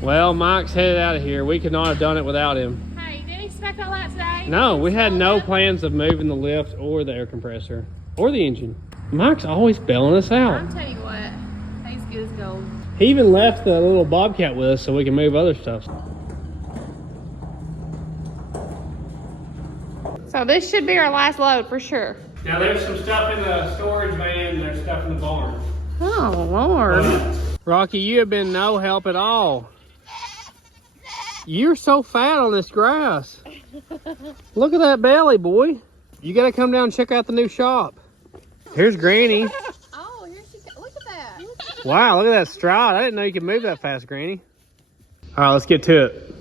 Well, Mike's headed out of here. We could not have done it without him. Hey, didn't expect all that today. No, we had no plans of moving the lift or the air compressor or the engine. Mike's always bailing us out. I'm telling you what, he's good as gold. He even left the little Bobcat with us so we can move other stuff. So this should be our last load for sure. Now there's some stuff in the storage van, there's stuff in the barn. Oh, Lord. Rocky, you have been no help at all. You're so fat on this grass. Look at that belly, boy. You gotta come down and check out the new shop. Here's Granny. Oh, here she goes. Look at that. Wow, look at that stride. I didn't know you could move that fast, Granny. All right, let's get to it.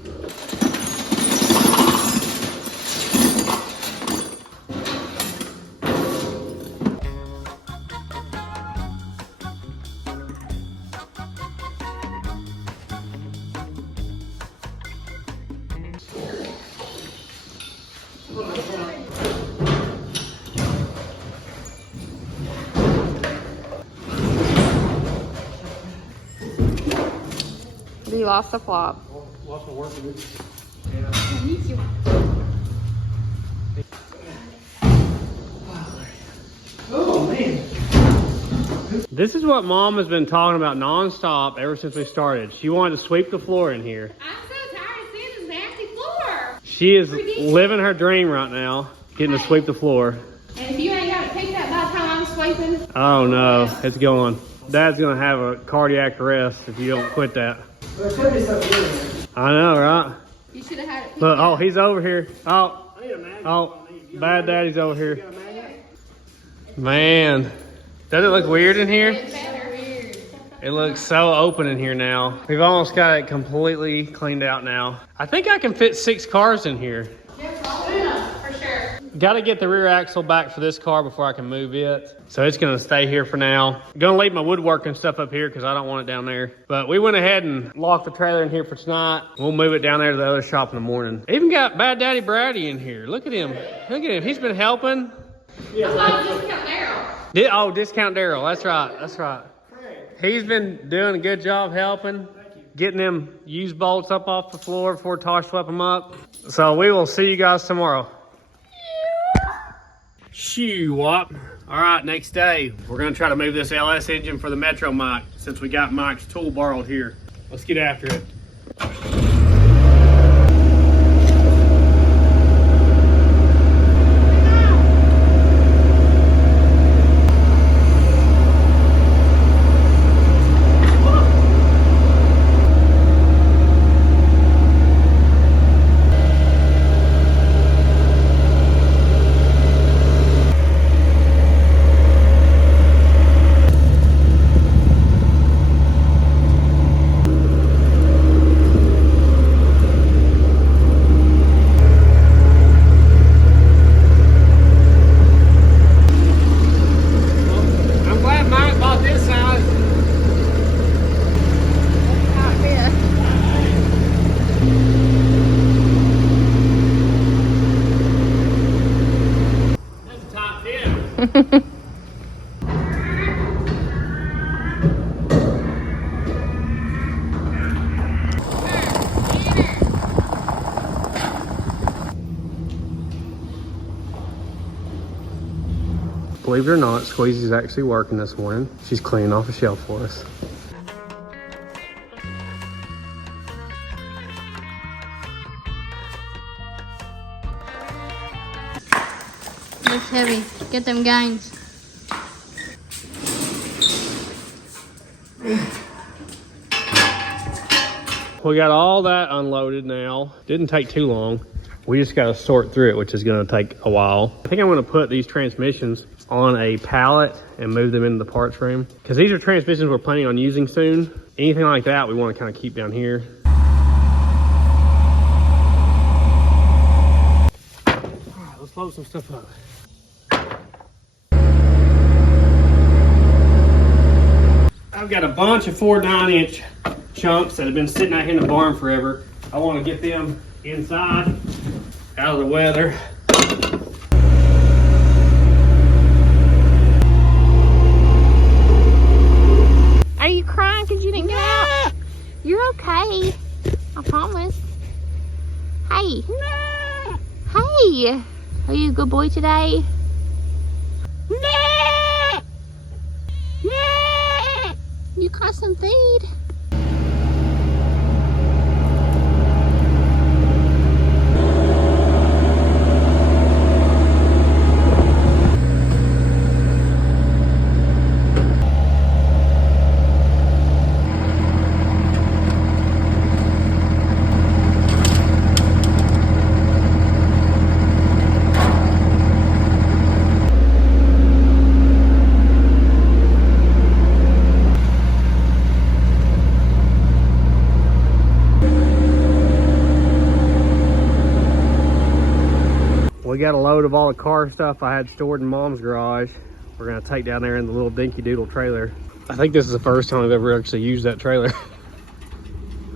You lost the flop. Lots of work to do. Oh, man. This is what Mom has been talking about nonstop ever since we started. She wanted to sweep the floor in here. I'm so tired of seeing this nasty floor. She is living her dream right now, getting to sweep the floor. And if you ain't got it picked up by the time I'm sweeping. Oh no, it's going. Dad's gonna have a cardiac arrest if you don't quit that. There could be something in there. I know, right? You should have had it picked Look, up. oh, he's over here. Oh, bad daddy's over here. Man, does it look weird in here? It looks so open in here now. We've almost got it completely cleaned out now. I think I can fit 6 cars in here. For sure. Got to get the rear axle back for this car before I can move it. So it's going to stay here for now. Going to leave my woodworking stuff up here because I don't want it down there. But we went ahead and locked the trailer in here for tonight. We'll move it down there to the other shop in the morning. Even got Bad Daddy Brady in here. Look at him. Look at him. He's been helping. Discount Daryl. Oh, Discount Daryl. That's right. That's right. He's been doing a good job helping. Getting them used bolts up off the floor before Tosh swept them up. So we will see you guys tomorrow. Shoo wop. All right, next day, we're gonna try to move this LS engine for the Metro Mike since we got Mike's tool borrowed here. Let's get after it. Believe it or not, Squeezy's actually working this morning. She's cleaning off a shelf for us. Looks heavy. Get them gains. We got all that unloaded now. Didn't take too long. We just got to sort through it, which is going to take a while. I think I'm going to put these transmissions on a pallet and move them into the parts room, because these are transmissions we're planning on using soon. Anything like that we want to kind of keep down here. All right, let's load some stuff up. I've got a bunch of 4 9-inch chunks that have been sitting out here in the barn forever. I want to get them inside, out of the weather. Are you crying because you didn't get out? You're okay. I promise. Hey. Hey. Are you a good boy today? You got some feed. We got a load of all the car stuff I had stored in Mom's garage. We're gonna take down there in the little dinky doodle trailer. I think this is the first time I've ever actually used that trailer.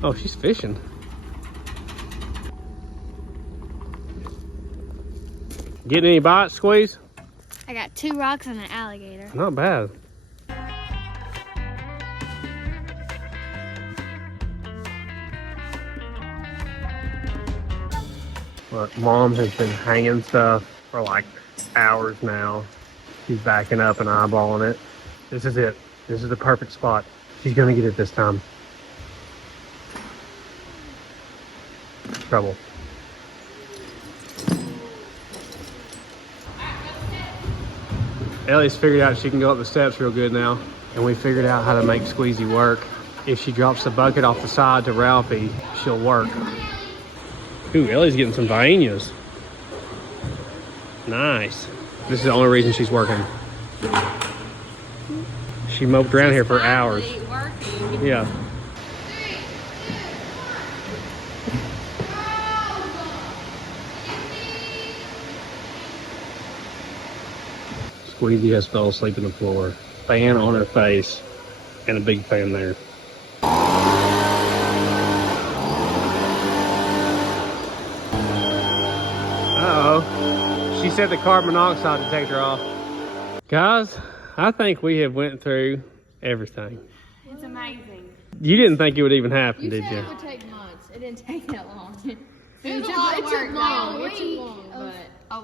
Oh, she's fishing. Getting any bites, Squeeze? I got 2 rocks and an alligator. Not bad. Look, Mom has been hanging stuff for like hours now. She's backing up and eyeballing it. This is it. This is the perfect spot. She's gonna get it this time. Trouble. Ellie's figured out she can go up the steps real good now. And we figured out how to make Squeezy work. If she drops the bucket off the side to Ralphie, she'll work. Ooh, Ellie's getting some Viennas. Nice. This is the only reason she's working. She moped around here for hours. Yeah. Squeezy has fell asleep on the floor. Fan on her face and a big fan there. Uh-oh. She set the carbon monoxide detector off. Guys, I think we have went through everything. It's amazing. You didn't think it would even happen, did you? It would take months. It didn't take that long. It took long. A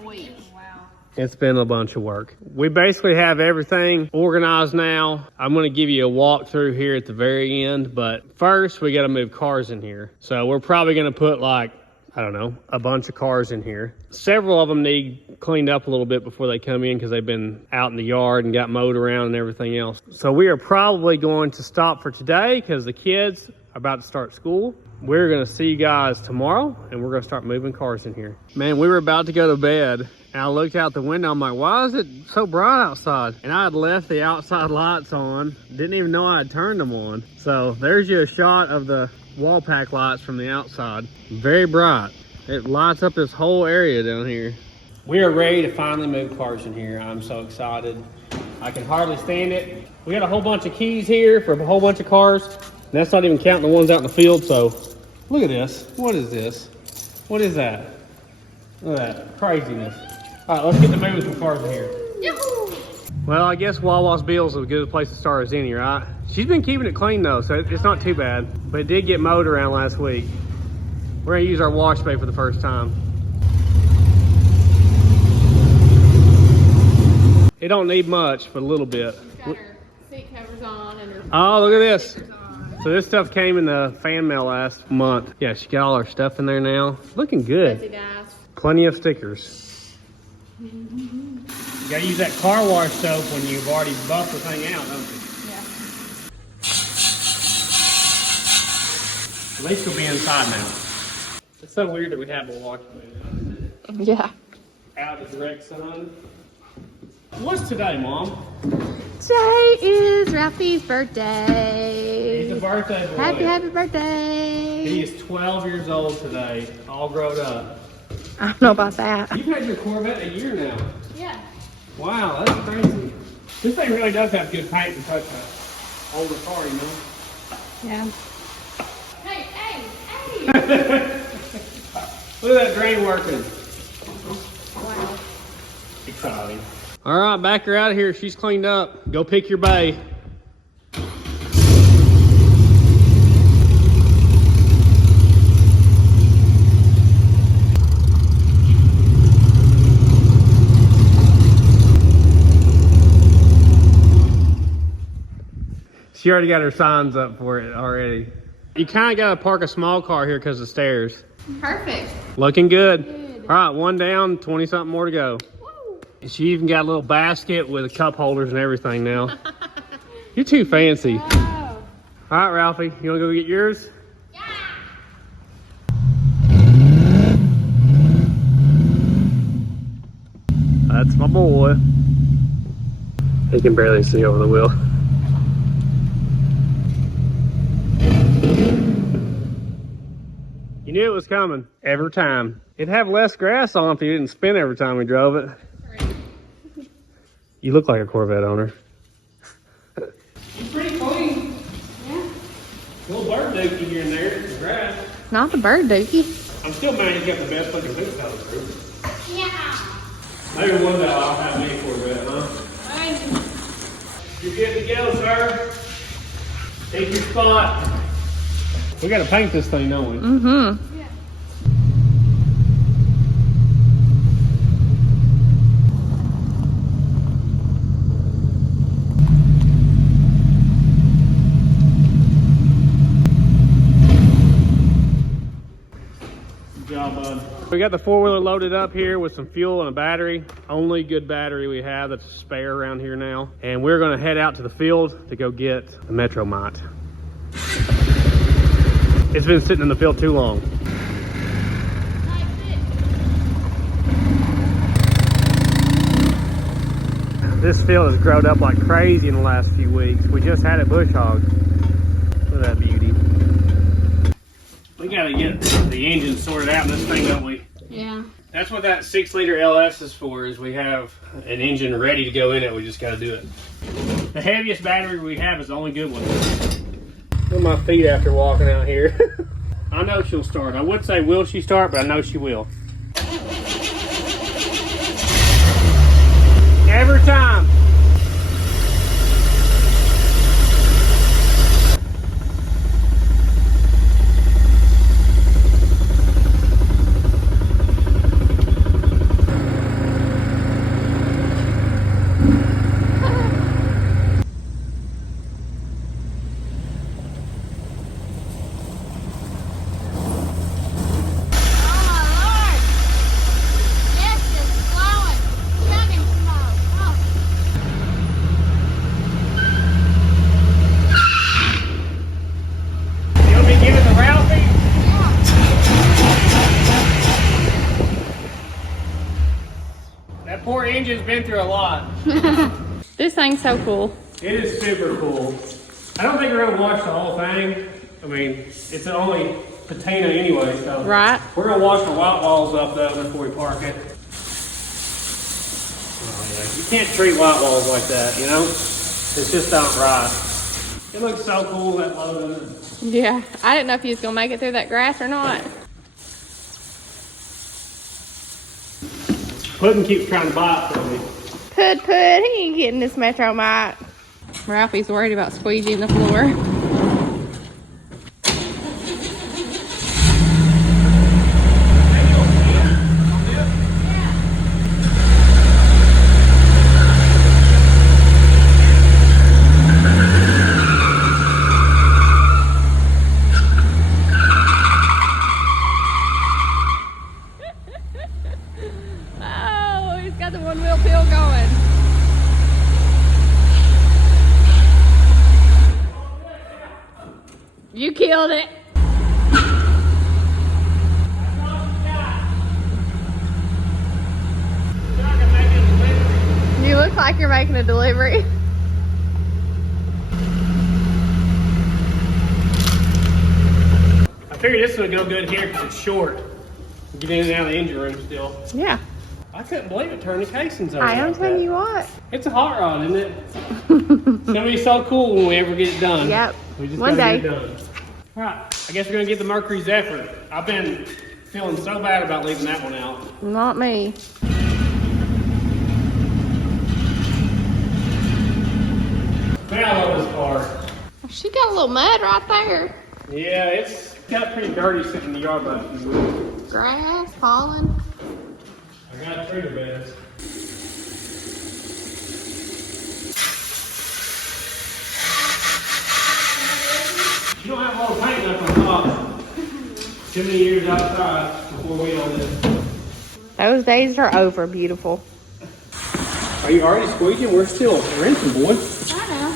week. Wow. It's been a bunch of work. We basically have everything organized now. I'm going to give you a walkthrough here at the very end, but first we got to move cars in here. So we're probably going to put like, I don't know, a bunch of cars in here. Several of them need cleaned up a little bit before they come in because they've been out in the yard and got mowed around and everything else. So we are probably going to stop for today because the kids are about to start school. We're going to see you guys tomorrow and we're going to start moving cars in here. Man, we were about to go to bed and I looked out the window. I'm like, why is it so bright outside? And I had left the outside lights on. Didn't even know I had turned them on. So there's you a shot of the wall pack lights from the outside. Very bright. It lights up this whole area down here. We are ready to finally move cars in here. I'm so excited. I can hardly stand it. We got a whole bunch of keys here for a whole bunch of cars. And that's not even counting the ones out in the field. So look at this. What is this? What is that? Look at that craziness. All right, let's get to moving some cars in here. Yahoo! Well, I guess Wawa's Bills is as good a place to start as any, right? She's been keeping it clean though, so it's not too bad. But it did get mowed around last week. We're gonna use our wash bay for the first time. It don't need much, but a little bit. Got her seat covers on and her Oh, look at this. So this stuff came in the fan mail last month. Yeah, she got all her stuff in there now. Looking good. guys. Plenty of stickers. You gotta use that car wash soap when you've already buffed the thing out, don't you? Yeah. At least you'll be inside now. It's so weird that we have a wash machine Yeah. out of direct sun. What's today, Mom? Today is Ralphie's birthday. He's a birthday boy. Happy birthday. He is 12 years old today, all grown up. I don't know about that. You've had your Corvette a year now. Yeah. Wow, that's crazy. This thing really does have good paint to touch an older car, you know? Yeah. Hey, hey, hey! Look at that drain working. Wow. Exciting. All right, back her out of here. She's cleaned up. Go pick your bay. She already got her signs up for it already. You kind of got to park a small car here because of the stairs. Perfect. Looking good. All right, one down, 20 something more to go. And she even got a little basket with cup holders and everything now. You're too fancy. Wow. All right, Ralphie, you want to go get yours? Yeah! That's my boy. He can barely see over the wheel. You knew it was coming every time. It'd have less grass on if you didn't spin every time we drove it. You look like a Corvette owner. It's pretty clean. Yeah. Little bird dookie here and there, it's grass. Not the bird dookie. I'm still mad he's got the best looking boot out of the group. Yeah! Maybe one day I'll have me a Corvette, huh? You're good to go, sir. Take your spot. We gotta paint this thing, don't we? Mm-hmm. Good job, bud. We got the four-wheeler loaded up here with some fuel and a battery. Only good battery we have that's a spare around here now. And we're gonna head out to the field to go get the Metro Mite. It's been sitting in the field too long. This field has grown up like crazy in the last few weeks. We just had it bush hogged. Look at that beauty. We gotta get the engine sorted out in this thing, don't we? Yeah. That's what that 6-liter LS is for, is we have an engine ready to go in it. We just gotta do it. The heaviest battery we have is the only good one. Look at my feet after walking out here. I know she'll start. I would say will she start, but I know she will. Every time. That poor engine's been through a lot. This thing's so cool. It is super cool. I don't think we're gonna wash the whole thing. I mean, it's only patina anyway, so. Right. We're gonna wash the white walls up though before we park it. Oh yeah, you can't treat white walls like that, you know? It's just not right. It looks so cool, that logo. Yeah. I didn't know if you was gonna make it through that grass or not. Puddin' keeps trying to bite from me. Pud, he ain't getting this Metro Mite. Ralphie's worried about squeegeeing the floor. got the one wheel peel going. You killed it. You look like you're making a delivery. I figured this would go good here because it's short. Get in and out of the engine room still. Yeah. I couldn't believe it turned the casings over. I am like telling that. you what. It's a hot rod, isn't it? It's gonna be so cool when we ever get it done. Yep. We just One gotta day. get it done. All right, I guess we're gonna get the Mercury Zephyr. I've been feeling so bad about leaving that one out. Not me. Man, I love this car. She got a little mud right there. Yeah, it's got pretty dirty sitting in the yard by a few weeks. Grass, pollen. I got trigger beds. You don't have a lot of paint left on top. Too many years outside before we all this. Those days are over, beautiful. Are you already squeaking? We're still rinsing, boy. I know.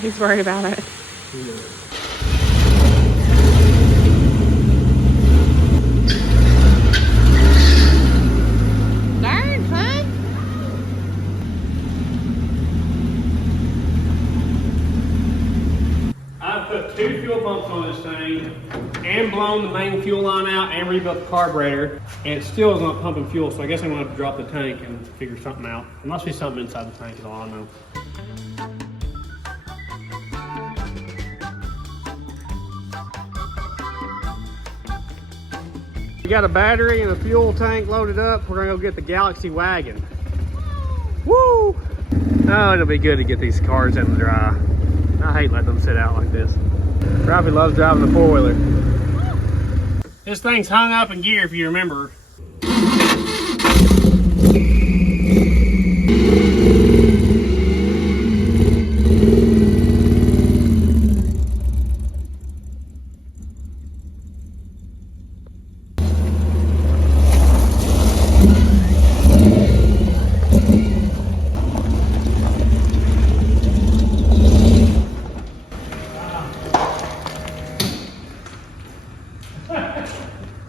He's worried about it. Darn, son. I've put 2 fuel pumps on this thing and blown the main fuel line out and rebuilt the carburetor, and it still is not pumping fuel, so I guess I'm gonna have to drop the tank and figure something out. There must be something inside the tank is all I know. We got a battery and a fuel tank loaded up. We're gonna go get the Galaxy wagon. Woo! Oh, it'll be good to get these cars in the dry. I hate letting them sit out like this. Ralphie loves driving the 4-wheeler. This thing's hung up in gear if you remember.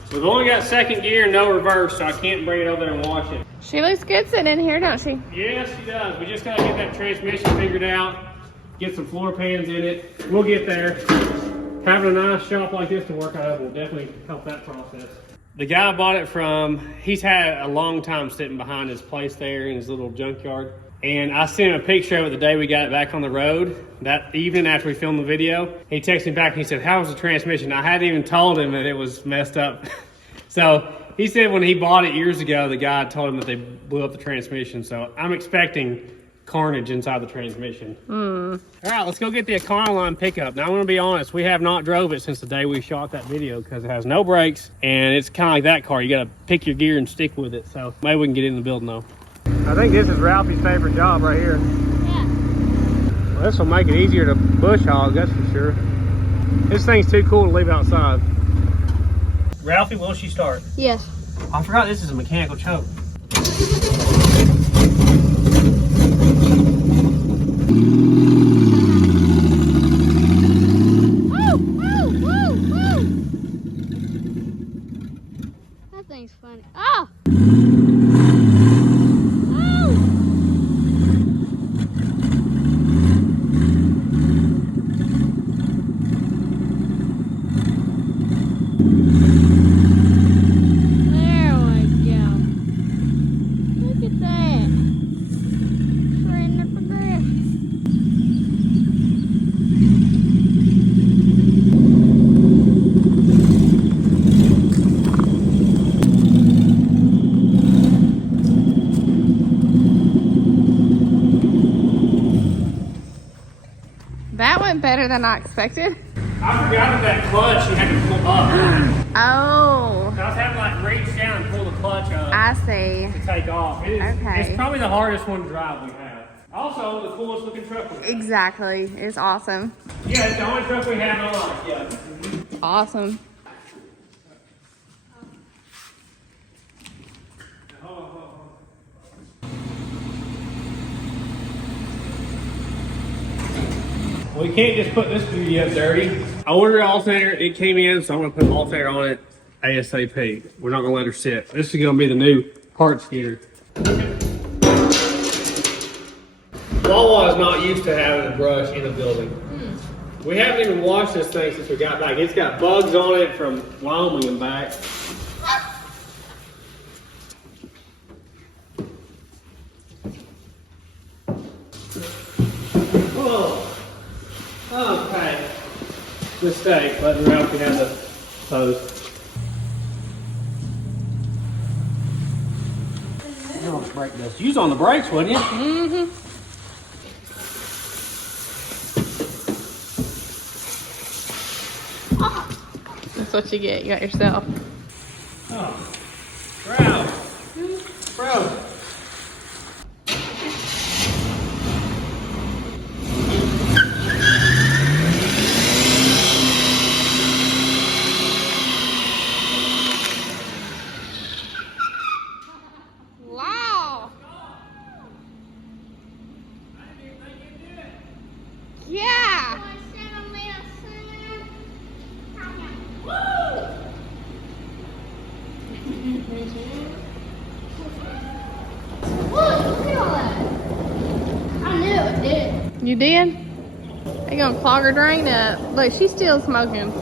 We've only got 2nd gear, no reverse, so I can't bring it over there and wash it. She looks good sitting in here, don't she? Yes, she does. We just gotta get that transmission figured out, get some floor pans in it. We'll get there. Having a nice shop like this to work out of will definitely help that process. The guy I bought it from, he's had a long time sitting behind his place there in his little junkyard. And I sent him a picture of it the day we got it back on the road. That evening after we filmed the video, he texted me back and he said, "How was the transmission?" I hadn't even told him that it was messed up. So he said when he bought it years ago, the guy told him that they blew up the transmission. So I'm expecting carnage inside the transmission. All right, let's go get the Econoline pickup. Now I'm gonna be honest, we have not drove it since the day we shot that video because it has no brakes and it's kind of like that car. You gotta pick your gear and stick with it. So maybe we can get in the building though. I think this is Ralphie's favorite job right here. Yeah. Well, this will make it easier to bush hog, that's for sure. This thing's too cool to leave outside. Ralphie, will she start? Yes. I forgot this is a mechanical choke. Woo! Woo! Woo! Woo! That thing's funny. Oh! That went better than I expected. I forgot that clutch you had to pull up. Oh, I was having to like reach down and pull the clutch up I see. to take off. It is, Okay. It's probably the hardest one to drive we have. Also, the coolest looking truck we have. Exactly. It's awesome. Yeah, it's the only truck we have in our life, yeah. Awesome. Hold on. We can't just put this beauty up dirty. I ordered an alternator, it came in, so I'm gonna put an alternator on it ASAP. We're not gonna let her sit. This is gonna be the new parts getter. Wawa is not used to having a brush in a building. We haven't even washed this thing since we got back. It's got bugs on it from Wyoming and back. Whoa. Okay. Mistake, letting Ralphie have the hose. You don't break this. You was on the brakes, wasn't you? Mm-hmm. That's what you get. You got yourself. Oh. Ralph. Bro. Wow. Yeah. Look at all that. I knew it did. You did? They gonna clog her drain up. Look, she's still smoking.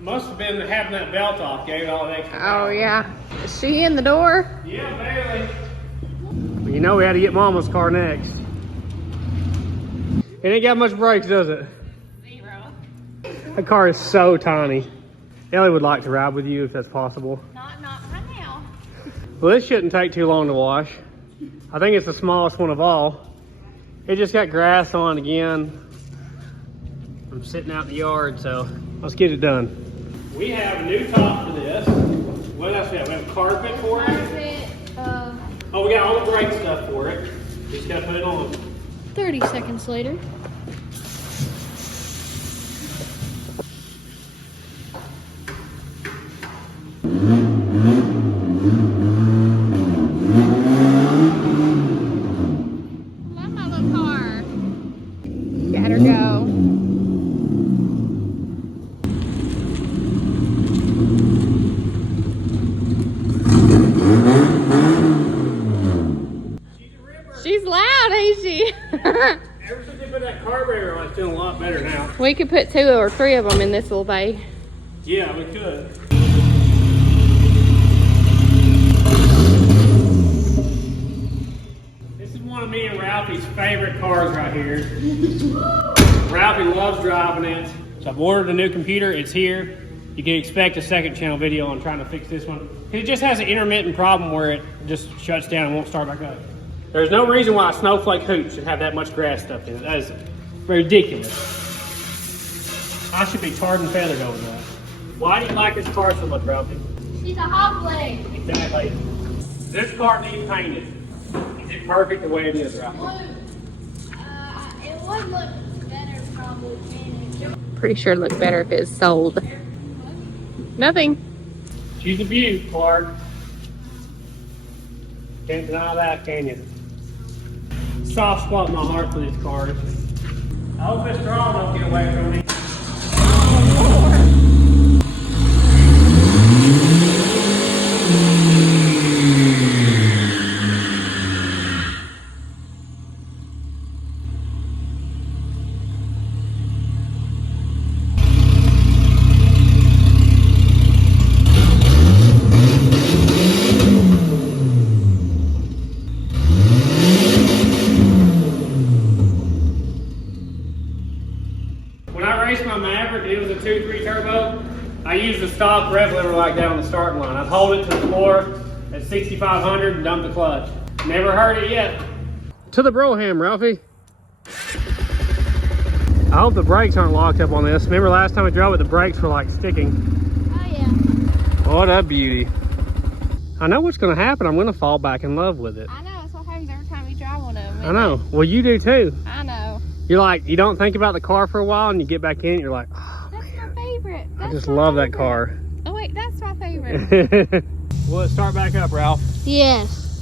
Must have been having that belt off, gave it all that extra Oh power. yeah. Is she in the door? Yeah, barely. You know we had to get Mama's car next. It ain't got much brakes, does it? Zero. That car is so tiny. Ellie would like to ride with you if that's possible. Not right now. Well, this shouldn't take too long to wash. I think it's the smallest one of all. It just got grass on it again. I'm sitting out in the yard, so let's get it done. We have a new top for this. What else do we have? We have carpet for it. Oh, we got all the brake stuff for it. We just gotta put it on. 30 seconds later. Love my little car. Got her go. She's loud, ain't she? Ever since they put that carburetor on, it's doing a lot better now. We could put 2 or 3 of them in this little bay. Yeah, we could. This is one of me and Ralphie's favorite cars right here. Ralphie loves driving it. So I've ordered a new computer, it's here. You can expect a second channel video on trying to fix this one. It just has an intermittent problem where it just shuts down and won't start back up. There's no reason why a snowflake hoop should have that much grass stuffed in it. That is ridiculous. I should be tarred and feathered over that. Why do you like this car so much, Ralphie? She's a hot leg. Exactly. This car needs painted. Is it perfect the way it is, Ralphie? It would look better probably. Pretty sure it'd look better if it's sold. Nothing. She's a beaut, Clark. Can't deny that, can you? Soft spot in my heart for these cars. I hope this draw don't get away from me. When I raced my Maverick, it was a 2.3 turbo. I used a stock rev limiter like that on the starting line. I'd hold it to the floor at 6,500 and dump the clutch. Never heard it yet. To the Broham, Ralphie. I hope the brakes aren't locked up on this. Remember last time we drove it, the brakes were like sticking. Oh yeah. What a beauty. I know what's gonna happen. I'm gonna fall back in love with it. I know, that's what happens every time you drive one of them. I know. Well, you do too. I know. You're like, you don't think about the car for a while and you get back in, you're like, oh, That's my favorite. I That's just my love that favorite. car. Oh wait, that's my favorite. Will it start back up, Ralph? Yes.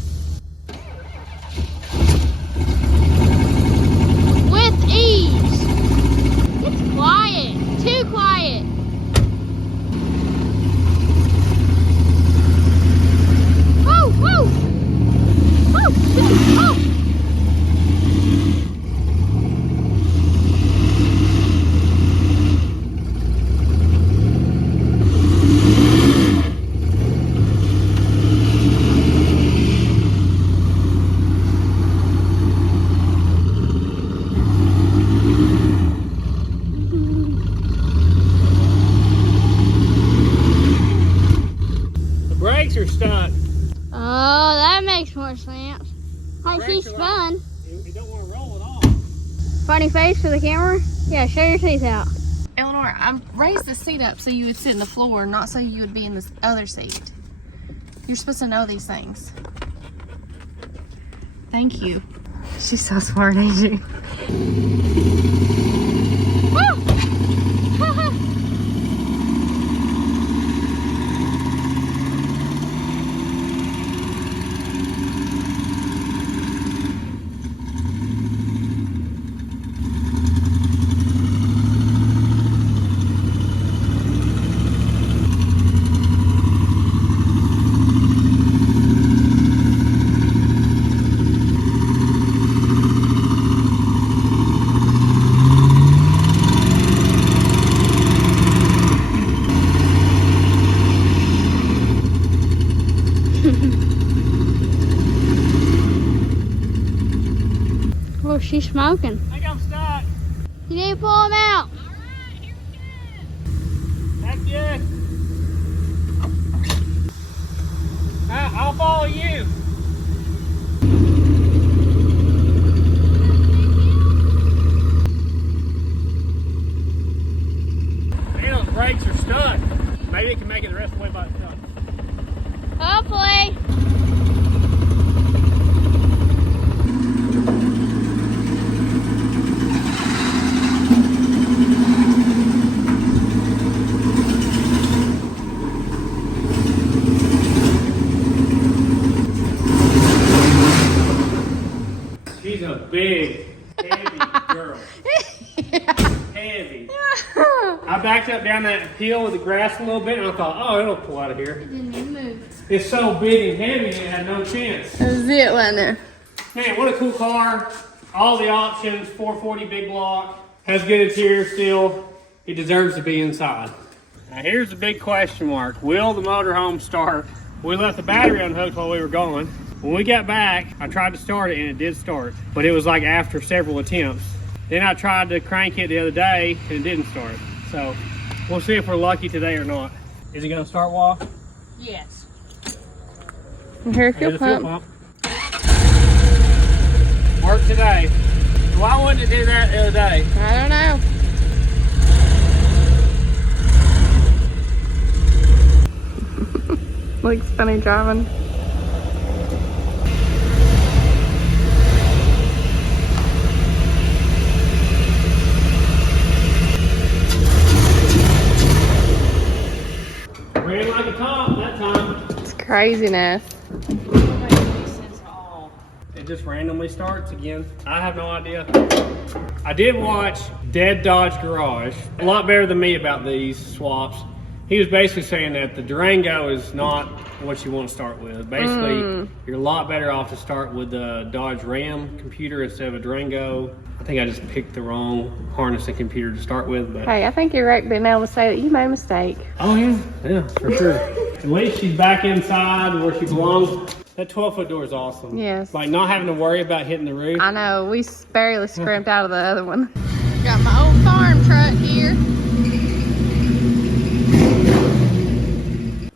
more snaps. Hey, she's fun. You don't want to roll it off. Funny face for the camera. Yeah, show your teeth out. Eleanor, I raised the seat up so you would sit in the floor, not so you would be in this other seat. You're supposed to know these things. Thank you. She's so smart, ain't she? Oh, she's smoking. I think I'm stuck. You need to pull him out. That's good. I'll follow you. Man, those brakes are stuck. Maybe it can make it the rest of the way by itself. Hopefully. She's a big, heavy girl. Heavy. I backed up down that hill with the grass a little bit and I thought, oh, it'll pull out of here. It didn't even move. It's so big and heavy it had no chance. That was it, wasn't it? Man, what a cool car. All the options, 440 big block. Has good interior still. It deserves to be inside. Now here's the big question mark. Will the motorhome start? We left the battery unhooked while we were gone. When we got back, I tried to start it and it did start. But it was like after several attempts. Then I tried to crank it the other day and it didn't start. So we'll see if we're lucky today or not. Is it gonna start, Wall? Yes. Here's Here, the fuel fuel pump. pump. Worked today. Why wouldn't it do that the other day? I don't know. Looks funny driving. Ran like a top that time. It's craziness. It just randomly starts again. I have no idea. I did watch Dead Dodge Garage. A lot better than me about these swaps. He was basically saying that the Durango is not what you want to start with. Basically, you're a lot better off to start with the Dodge Ram computer instead of a Durango. I think I just picked the wrong harnessing computer to start with. But Hey, I think you're right being able to say that you made a mistake. oh yeah, for sure. At least she's back inside where she belongs. That 12-foot door is awesome. Yes. Like not having to worry about hitting the roof. I know, we barely scrimped out of the other one. Got my old farm truck here.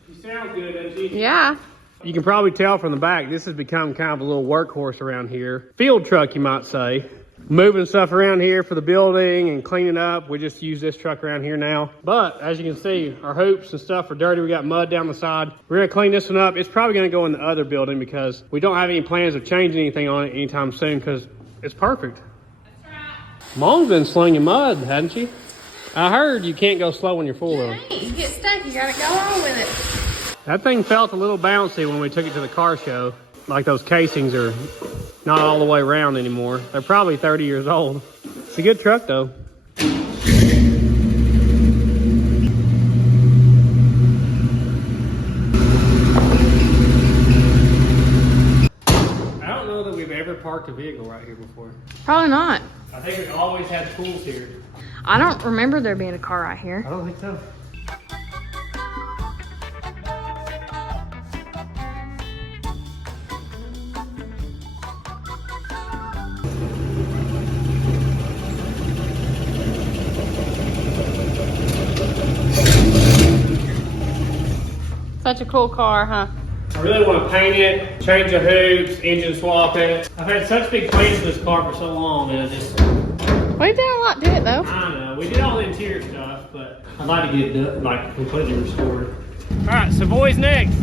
She sounds good, doesn't she? Yeah. You can probably tell from the back, this has become kind of a little workhorse around here. Field truck, you might say. Moving stuff around here for the building and cleaning up. We just use this truck around here now. But as you can see, our hoops and stuff are dirty. We got mud down the side. We're gonna clean this one up. It's probably gonna go in the other building because we don't have any plans of changing anything on it anytime soon because it's perfect. That's right. Mom's been slinging mud, hasn't she? I heard you can't go slow when you're full of it. You get stuck, you gotta go on with it. That thing felt a little bouncy when we took it to the car show. Like those casings are not all the way around anymore. They're probably 30 years old. It's a good truck though. I don't know that we've ever parked a vehicle right here before. Probably not. I think we've always had tools here. I don't remember there being a car right here. I don't think so. Such a cool car, huh? I really want to paint it, change the hoops, engine swap it. I've had such big plans for this car for so long that I just... We've done a lot to it though. I know, we did all the interior stuff, but I'd like to get it like completely restored. All right, Savoy's next.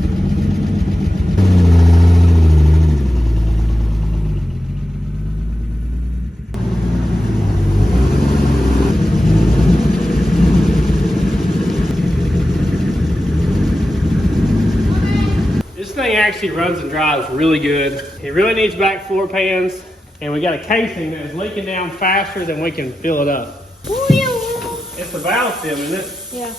This thing actually runs and drives really good. It really needs back floor pans, and we got a casing that is leaking down faster than we can fill it up. It's a valve stem, isn't it? Yeah.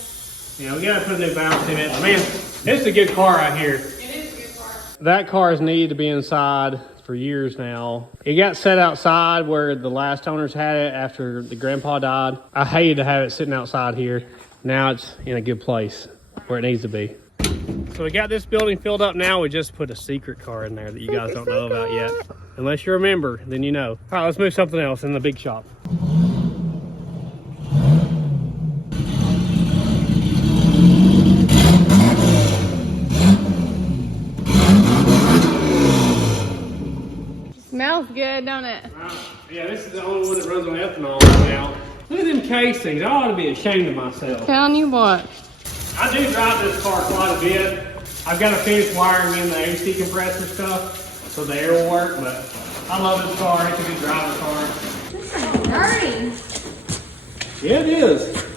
Yeah, we gotta put a new valve in it. Man, it's a good car right here. It is a good car. That car has needed to be inside for years now. It got set outside where the last owners had it after the grandpa died. I hated to have it sitting outside here. Now it's in a good place where it needs to be. So we got this building filled up now. We just put a secret car in there that you guys don't know about yet. Unless you remember, then you know. All right, let's move something else in the big shop. Smells good, don't it? Yeah, this is the only one that runs on ethanol right now. Look at them casings. I ought to be ashamed of myself. Telling you what. I do drive this car quite a bit. I've got to finish wiring in the AC compressor stuff so the air will work, but I love this car. It's a good driving car. This is dirty. Yeah, it is.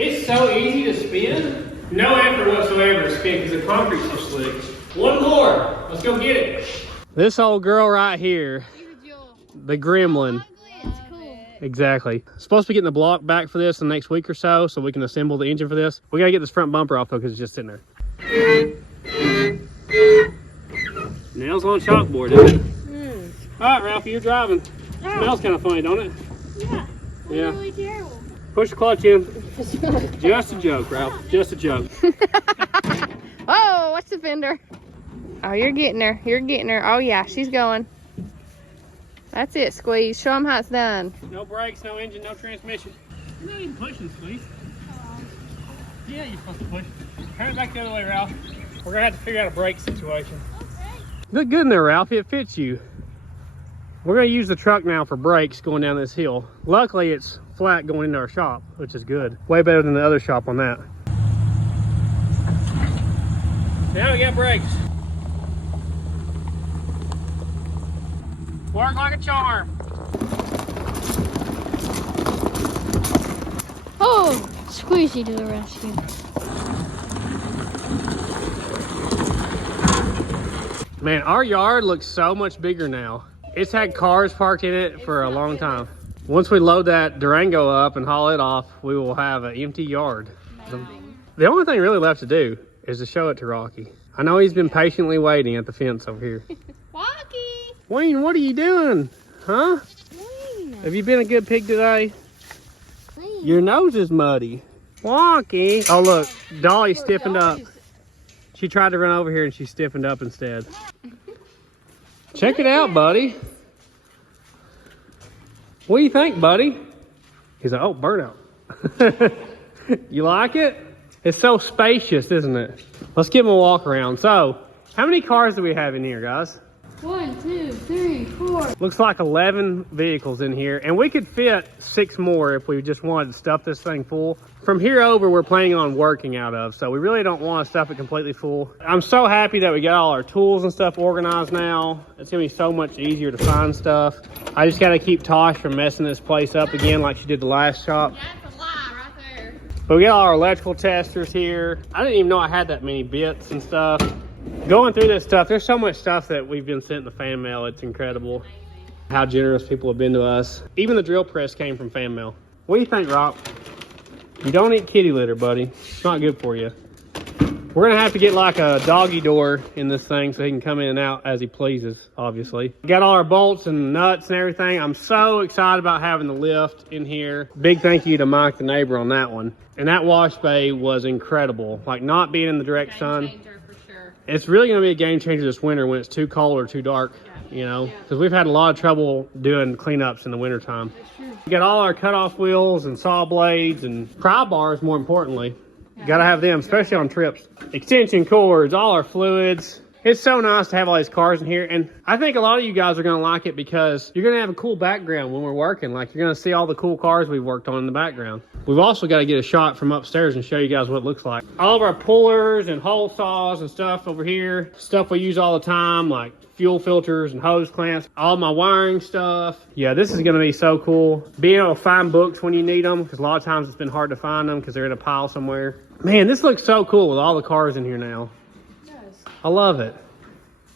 It's so easy to spin. No effort whatsoever to spin because the concrete's so slick. One more. Let's go get it. This old girl right here. The gremlin. It's cool. Exactly. Supposed to be getting the block back for this in the next week or so we can assemble the engine for this. We gotta get this front bumper off though because it's just sitting there. Nails on chalkboard, isn't it? All right, Ralphie, you're driving. Smells kind of funny, don't it? Yeah. Yeah. Really terrible. Push the clutch in. Just a joke, Ralph. Just a joke. Oh, what's the fender? Oh, you're getting her. You're getting her. Oh, yeah, she's going. That's it, Squeeze. Show them how it's done. No brakes, no engine, no transmission. You're not even pushing, Squeeze. Yeah, you're supposed to push. Turn it back the other way, Ralph. We're going to have to figure out a brake situation. Okay. Look good in there, Ralph. It fits you. We're going to use the truck now for brakes going down this hill. Luckily, it's flat going into our shop, which is good. Way better than the other shop on that. Now we got brakes. Work like a charm. Oh, Squeezy to the rescue. Man, our yard looks so much bigger now. It's had cars parked in it for a long time. Once we load that Durango up and haul it off, we will have an empty yard. The only thing really left to do is to show it to Rocky. I know he's been patiently waiting at the fence over here. Rocky! Wayne, what are you doing? Huh? Clean. Have you been a good pig today? Clean. Your nose is muddy. Wonky. Oh look, Dolly stiffened up. She tried to run over here and she stiffened up instead. Check it out, buddy. What do you think, buddy? He's like, oh, burnout. You like it? It's so spacious, isn't it? Let's give him a walk around. So, how many cars do we have in here, guys? 1, 2, 3, 4. Looks like 11 vehicles in here, and we could fit 6 more if we just wanted to stuff this thing full. From here over, we're planning on working out of, so we really don't want to stuff it completely full. I'm so happy that we got all our tools and stuff organized now. It's gonna be so much easier to find stuff. I just gotta keep Tosh from messing this place up again like she did the last shop. That's a lie right there. But we got all our electrical testers here. I didn't even know I had that many bits and stuff. Going through this stuff, there's so much stuff that we've been sent in the fan mail. It's incredible how generous people have been to us. Even the drill press came from fan mail. What do you think, Rob? You don't eat kitty litter, buddy. It's not good for you. We're gonna have to get like a doggy door in this thing so he can come in and out as he pleases, obviously. Got all our bolts and nuts and everything. I'm so excited about having the lift in here. Big thank you to Mike, the neighbor, on that one. And that wash bay was incredible. Like, not being in the direct sun. Changer for sure. It's really gonna be a game changer this winter when it's too cold or too dark, you know? Because we've had a lot of trouble doing cleanups in the wintertime. We got all our cutoff wheels and saw blades and pry bars, more importantly. Gotta have them, especially on trips. Extension cords, all our fluids. It's so nice to have all these cars in here. And I think a lot of you guys are gonna like it because you're gonna have a cool background when we're working. Like, you're gonna see all the cool cars we've worked on in the background. We've also got to get a shot from upstairs and show you guys what it looks like. All of our pullers and hole saws and stuff over here. Stuff we use all the time, like fuel filters and hose clamps. All my wiring stuff. Yeah, this is gonna be so cool. Being able to find books when you need them, because a lot of times it's been hard to find them because they're in a pile somewhere. Man, this looks so cool with all the cars in here now. It does. I love it.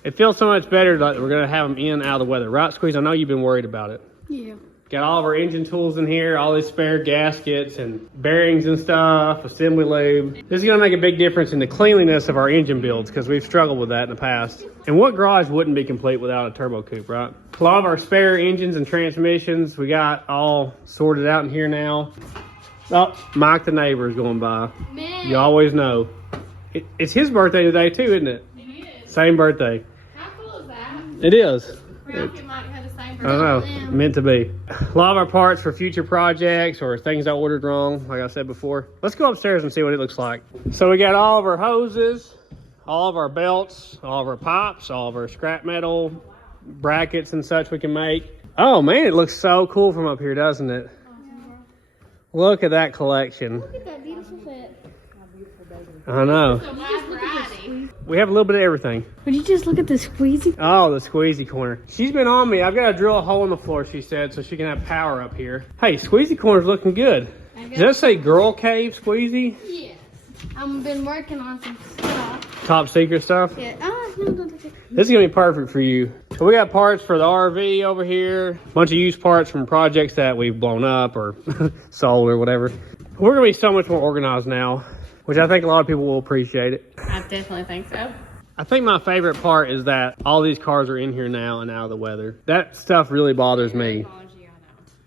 It feels so much better that we're gonna have them in and out of the weather. Right, Squeeze? I know you've been worried about it. Yeah. Got all of our engine tools in here, all these spare gaskets and bearings and stuff, assembly lube. This is gonna make a big difference in the cleanliness of our engine builds because we've struggled with that in the past. And what garage wouldn't be complete without a turbo coupe, right? A lot of our spare engines and transmissions, we got all sorted out in here now. Oh, Mike the neighbor is going by. Man. You always know. It's his birthday today too, isn't it? It is. Same birthday. How cool is that? It is. Ralphie might have the same I don't know, meant to be. A lot of our parts for future projects or things I ordered wrong, like I said before. Let's go upstairs and see what it looks like. So we got all of our hoses, all of our belts, all of our pipes, all of our scrap metal brackets and such we can make. Oh man, it looks so cool from up here, doesn't it? Look at that collection. Look at that beautiful fit. I know. It's a wide variety. We have a little bit of everything. Would you just look at the squeezy? Oh, the squeezy corner. She's been on me. I've got to drill a hole in the floor, she said, so she can have power up here. Hey, squeezy corner's looking good. Does that say girl cave, Squeezy? Yes. I've been working on some stuff. Top secret stuff? Yeah. No. This is gonna be perfect for you. So we got parts for the RV over here. Bunch of used parts from projects that we've blown up or sold or whatever. We're gonna be so much more organized now, which I think a lot of people will appreciate it. I definitely think so. I think my favorite part is that all these cars are in here now and out of the weather. That stuff really bothers me.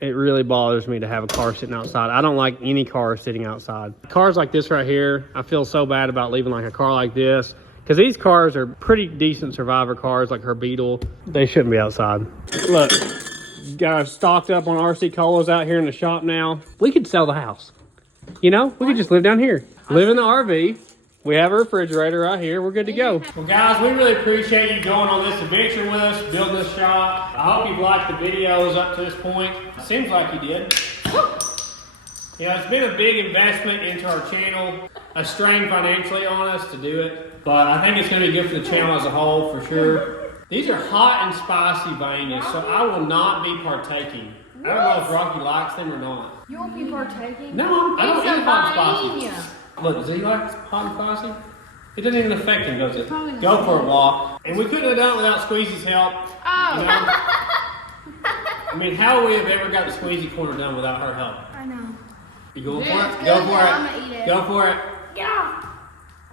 It really bothers me to have a car sitting outside. I don't like any car sitting outside. Cars like this right here, I feel so bad about leaving like a car like this. Because these cars are pretty decent survivor cars, like her Beetle. They shouldn't be outside. Look, got us stocked up on RC Colas out here in the shop now. We could sell the house. You know, we could just live down here. Live in the RV. We have a refrigerator right here. We're good to go. Well, guys, we really appreciate you going on this adventure with us, building this shop. I hope you've liked the videos up to this point. Seems like you did. You know, it's been a big investment into our channel, a strain financially on us to do it, but I think it's going to be good for the channel as a whole, for sure. These are hot and spicy Vanias, so I will not be partaking. I don't know if Rocky likes them or not. You won't be partaking? No, I don't eat hot and spicy. Look, does he like hot and spicy? It doesn't even affect him, does it? Go for a walk. And we couldn't have done it without Squeezy's help. Oh. You know? I mean, how would we have ever got the Squeezy corner done without her help? I know. You going Yeah, for it? it's Go good, for but it. I'ma eat it. Go for it. Yeah.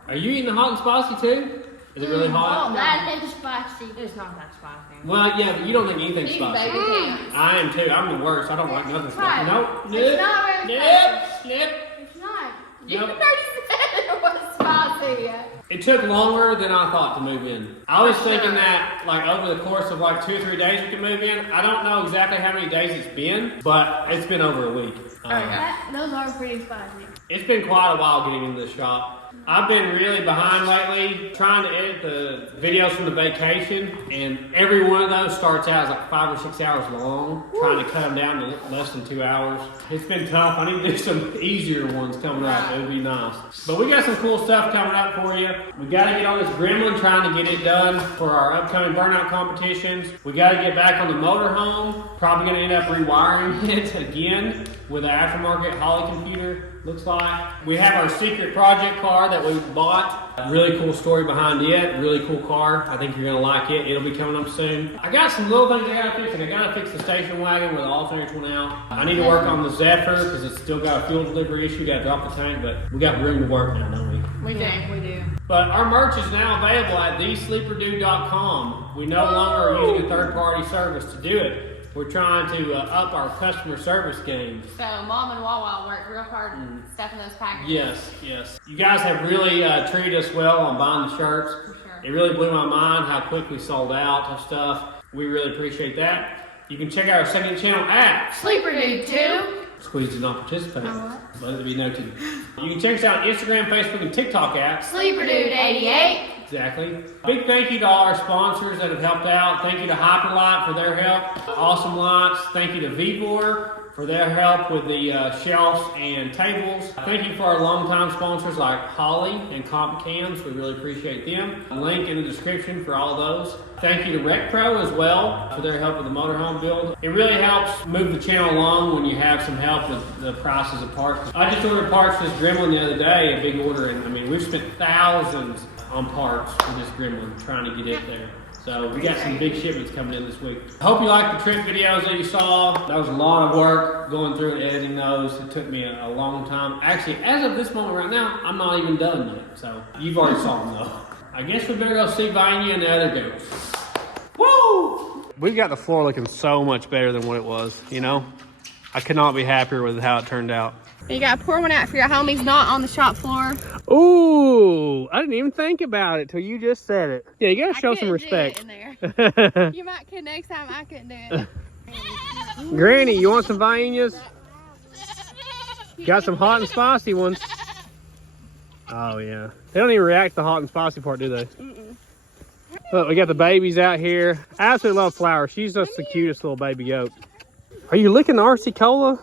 Are you eating the hot and spicy too? Is it really hot? That is spicy. It's not that spicy. Well, yeah, but you don't think anything's These spicy. baby pants. I am too. I'm the worst. I don't like nothing spicy. Nope. It's not very Nope. It's not. You Nope. already said it was spicy. It took longer than I thought to move in. I was thinking that like over the course of like 2 or 3 days we could move in. I don't know exactly how many days it's been, but it's been over a week. Those are pretty spicy. It's been quite a while getting into the shop. I've been really behind lately trying to edit the videos from the vacation, and every one of those starts out as like 5 or 6 hours long, trying to cut them down to less than 2 hours. It's been tough. I need to do some easier ones coming up. It would be nice. But we got some cool stuff coming up for you. We got to get on this gremlin, trying to get it done for our upcoming burnout competitions. We got to get back on the motorhome. Probably going to end up rewiring it again with an aftermarket Holly computer. Looks like we have our secret project car that we bought. A really cool story behind it. Really cool car. I think you're gonna like it. It'll be coming up soon. I got some little things I gotta fix. I gotta fix the station wagon where the alternators went out. I need to work on the Zephyr because it's still got a fuel delivery issue. Gotta drop the tank, but we got room to work now, don't we? We do. But our merch is now available at thesleeperdude.com. We no longer are using a third-party service to do it. We're trying to up our customer service game. So Mom and Wawa worked real hard stuffing those packages. Yes. You guys have really treated us well on buying the shirts. For sure. It really blew my mind how quick we sold out of stuff. We really appreciate that. You can check out our second channel at Sleeper Dude 2. Squeeze did not participate. Let it be noted. You can check us out on Instagram, Facebook, and TikTok at Sleeper Dude 88. Exactly. Big thank you to all our sponsors that have helped out. Thank you to Hyperlight for their help. Awesome Lights. Thank you to Vivor for their help with the shelves and tables. Thank you for our longtime sponsors like Holly and Comp Cams. We really appreciate them. A link in the description for all those. Thank you to Rec Pro as well for their help with the motorhome build. It really helps move the channel along when you have some help with the prices of parts. I just ordered parts for this Gremlin the other day, a big order, and I mean, we've spent thousands on parts for this Gremlin, trying to get it there. So we got some big shipments coming in this week. I hope you liked the trip videos that you saw. That was a lot of work going through and editing those. It took me a long time. Actually, as of this moment right now, I'm not even done yet. So you've already saw them though. I guess we better go see Vanya and the other goats. Woo! We've got the floor looking so much better than what it was, you know? I could not be happier with how it turned out. You gotta pour one out for your homies not on the shop floor. Ooh, I didn't even think about it till you just said it. Yeah, you gotta show some respect. In there. You might could next time. I couldn't do it. Granny, you want some Viennas? Got some hot and spicy ones. Oh yeah, they don't even react to the hot and spicy part, do they? Look, we got the babies out here. I absolutely love Flower. She's just the cutest little baby goat. Are you licking the RC Cola,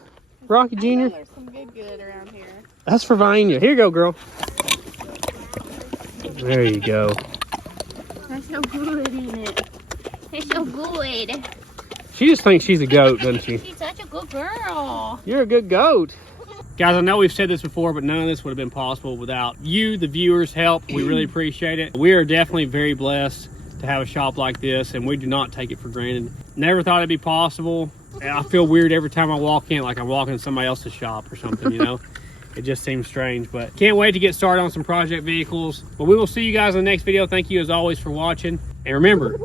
Rocky Jr.? There's some good around here. That's for Vanya. Here you go, girl. There you go. That's so good, isn't it? It's so good. She just thinks she's a goat, doesn't she? She's such a good girl. You're a good goat. Guys, I know we've said this before, but none of this would have been possible without you, the viewers' help. We really appreciate it. We are definitely very blessed to have a shop like this, and we do not take it for granted. Never thought it'd be possible. I feel weird every time I walk in, like I'm walking in somebody else's shop or something, you know? It just seems strange, but can't wait to get started on some project vehicles. But we will see you guys in the next video. Thank you as always for watching. And remember,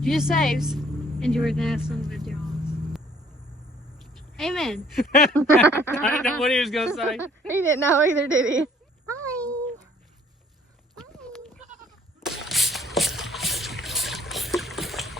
Jesus saves. Enjoy the some good jobs. Amen. I didn't know what he was going to say. He didn't know either, did he?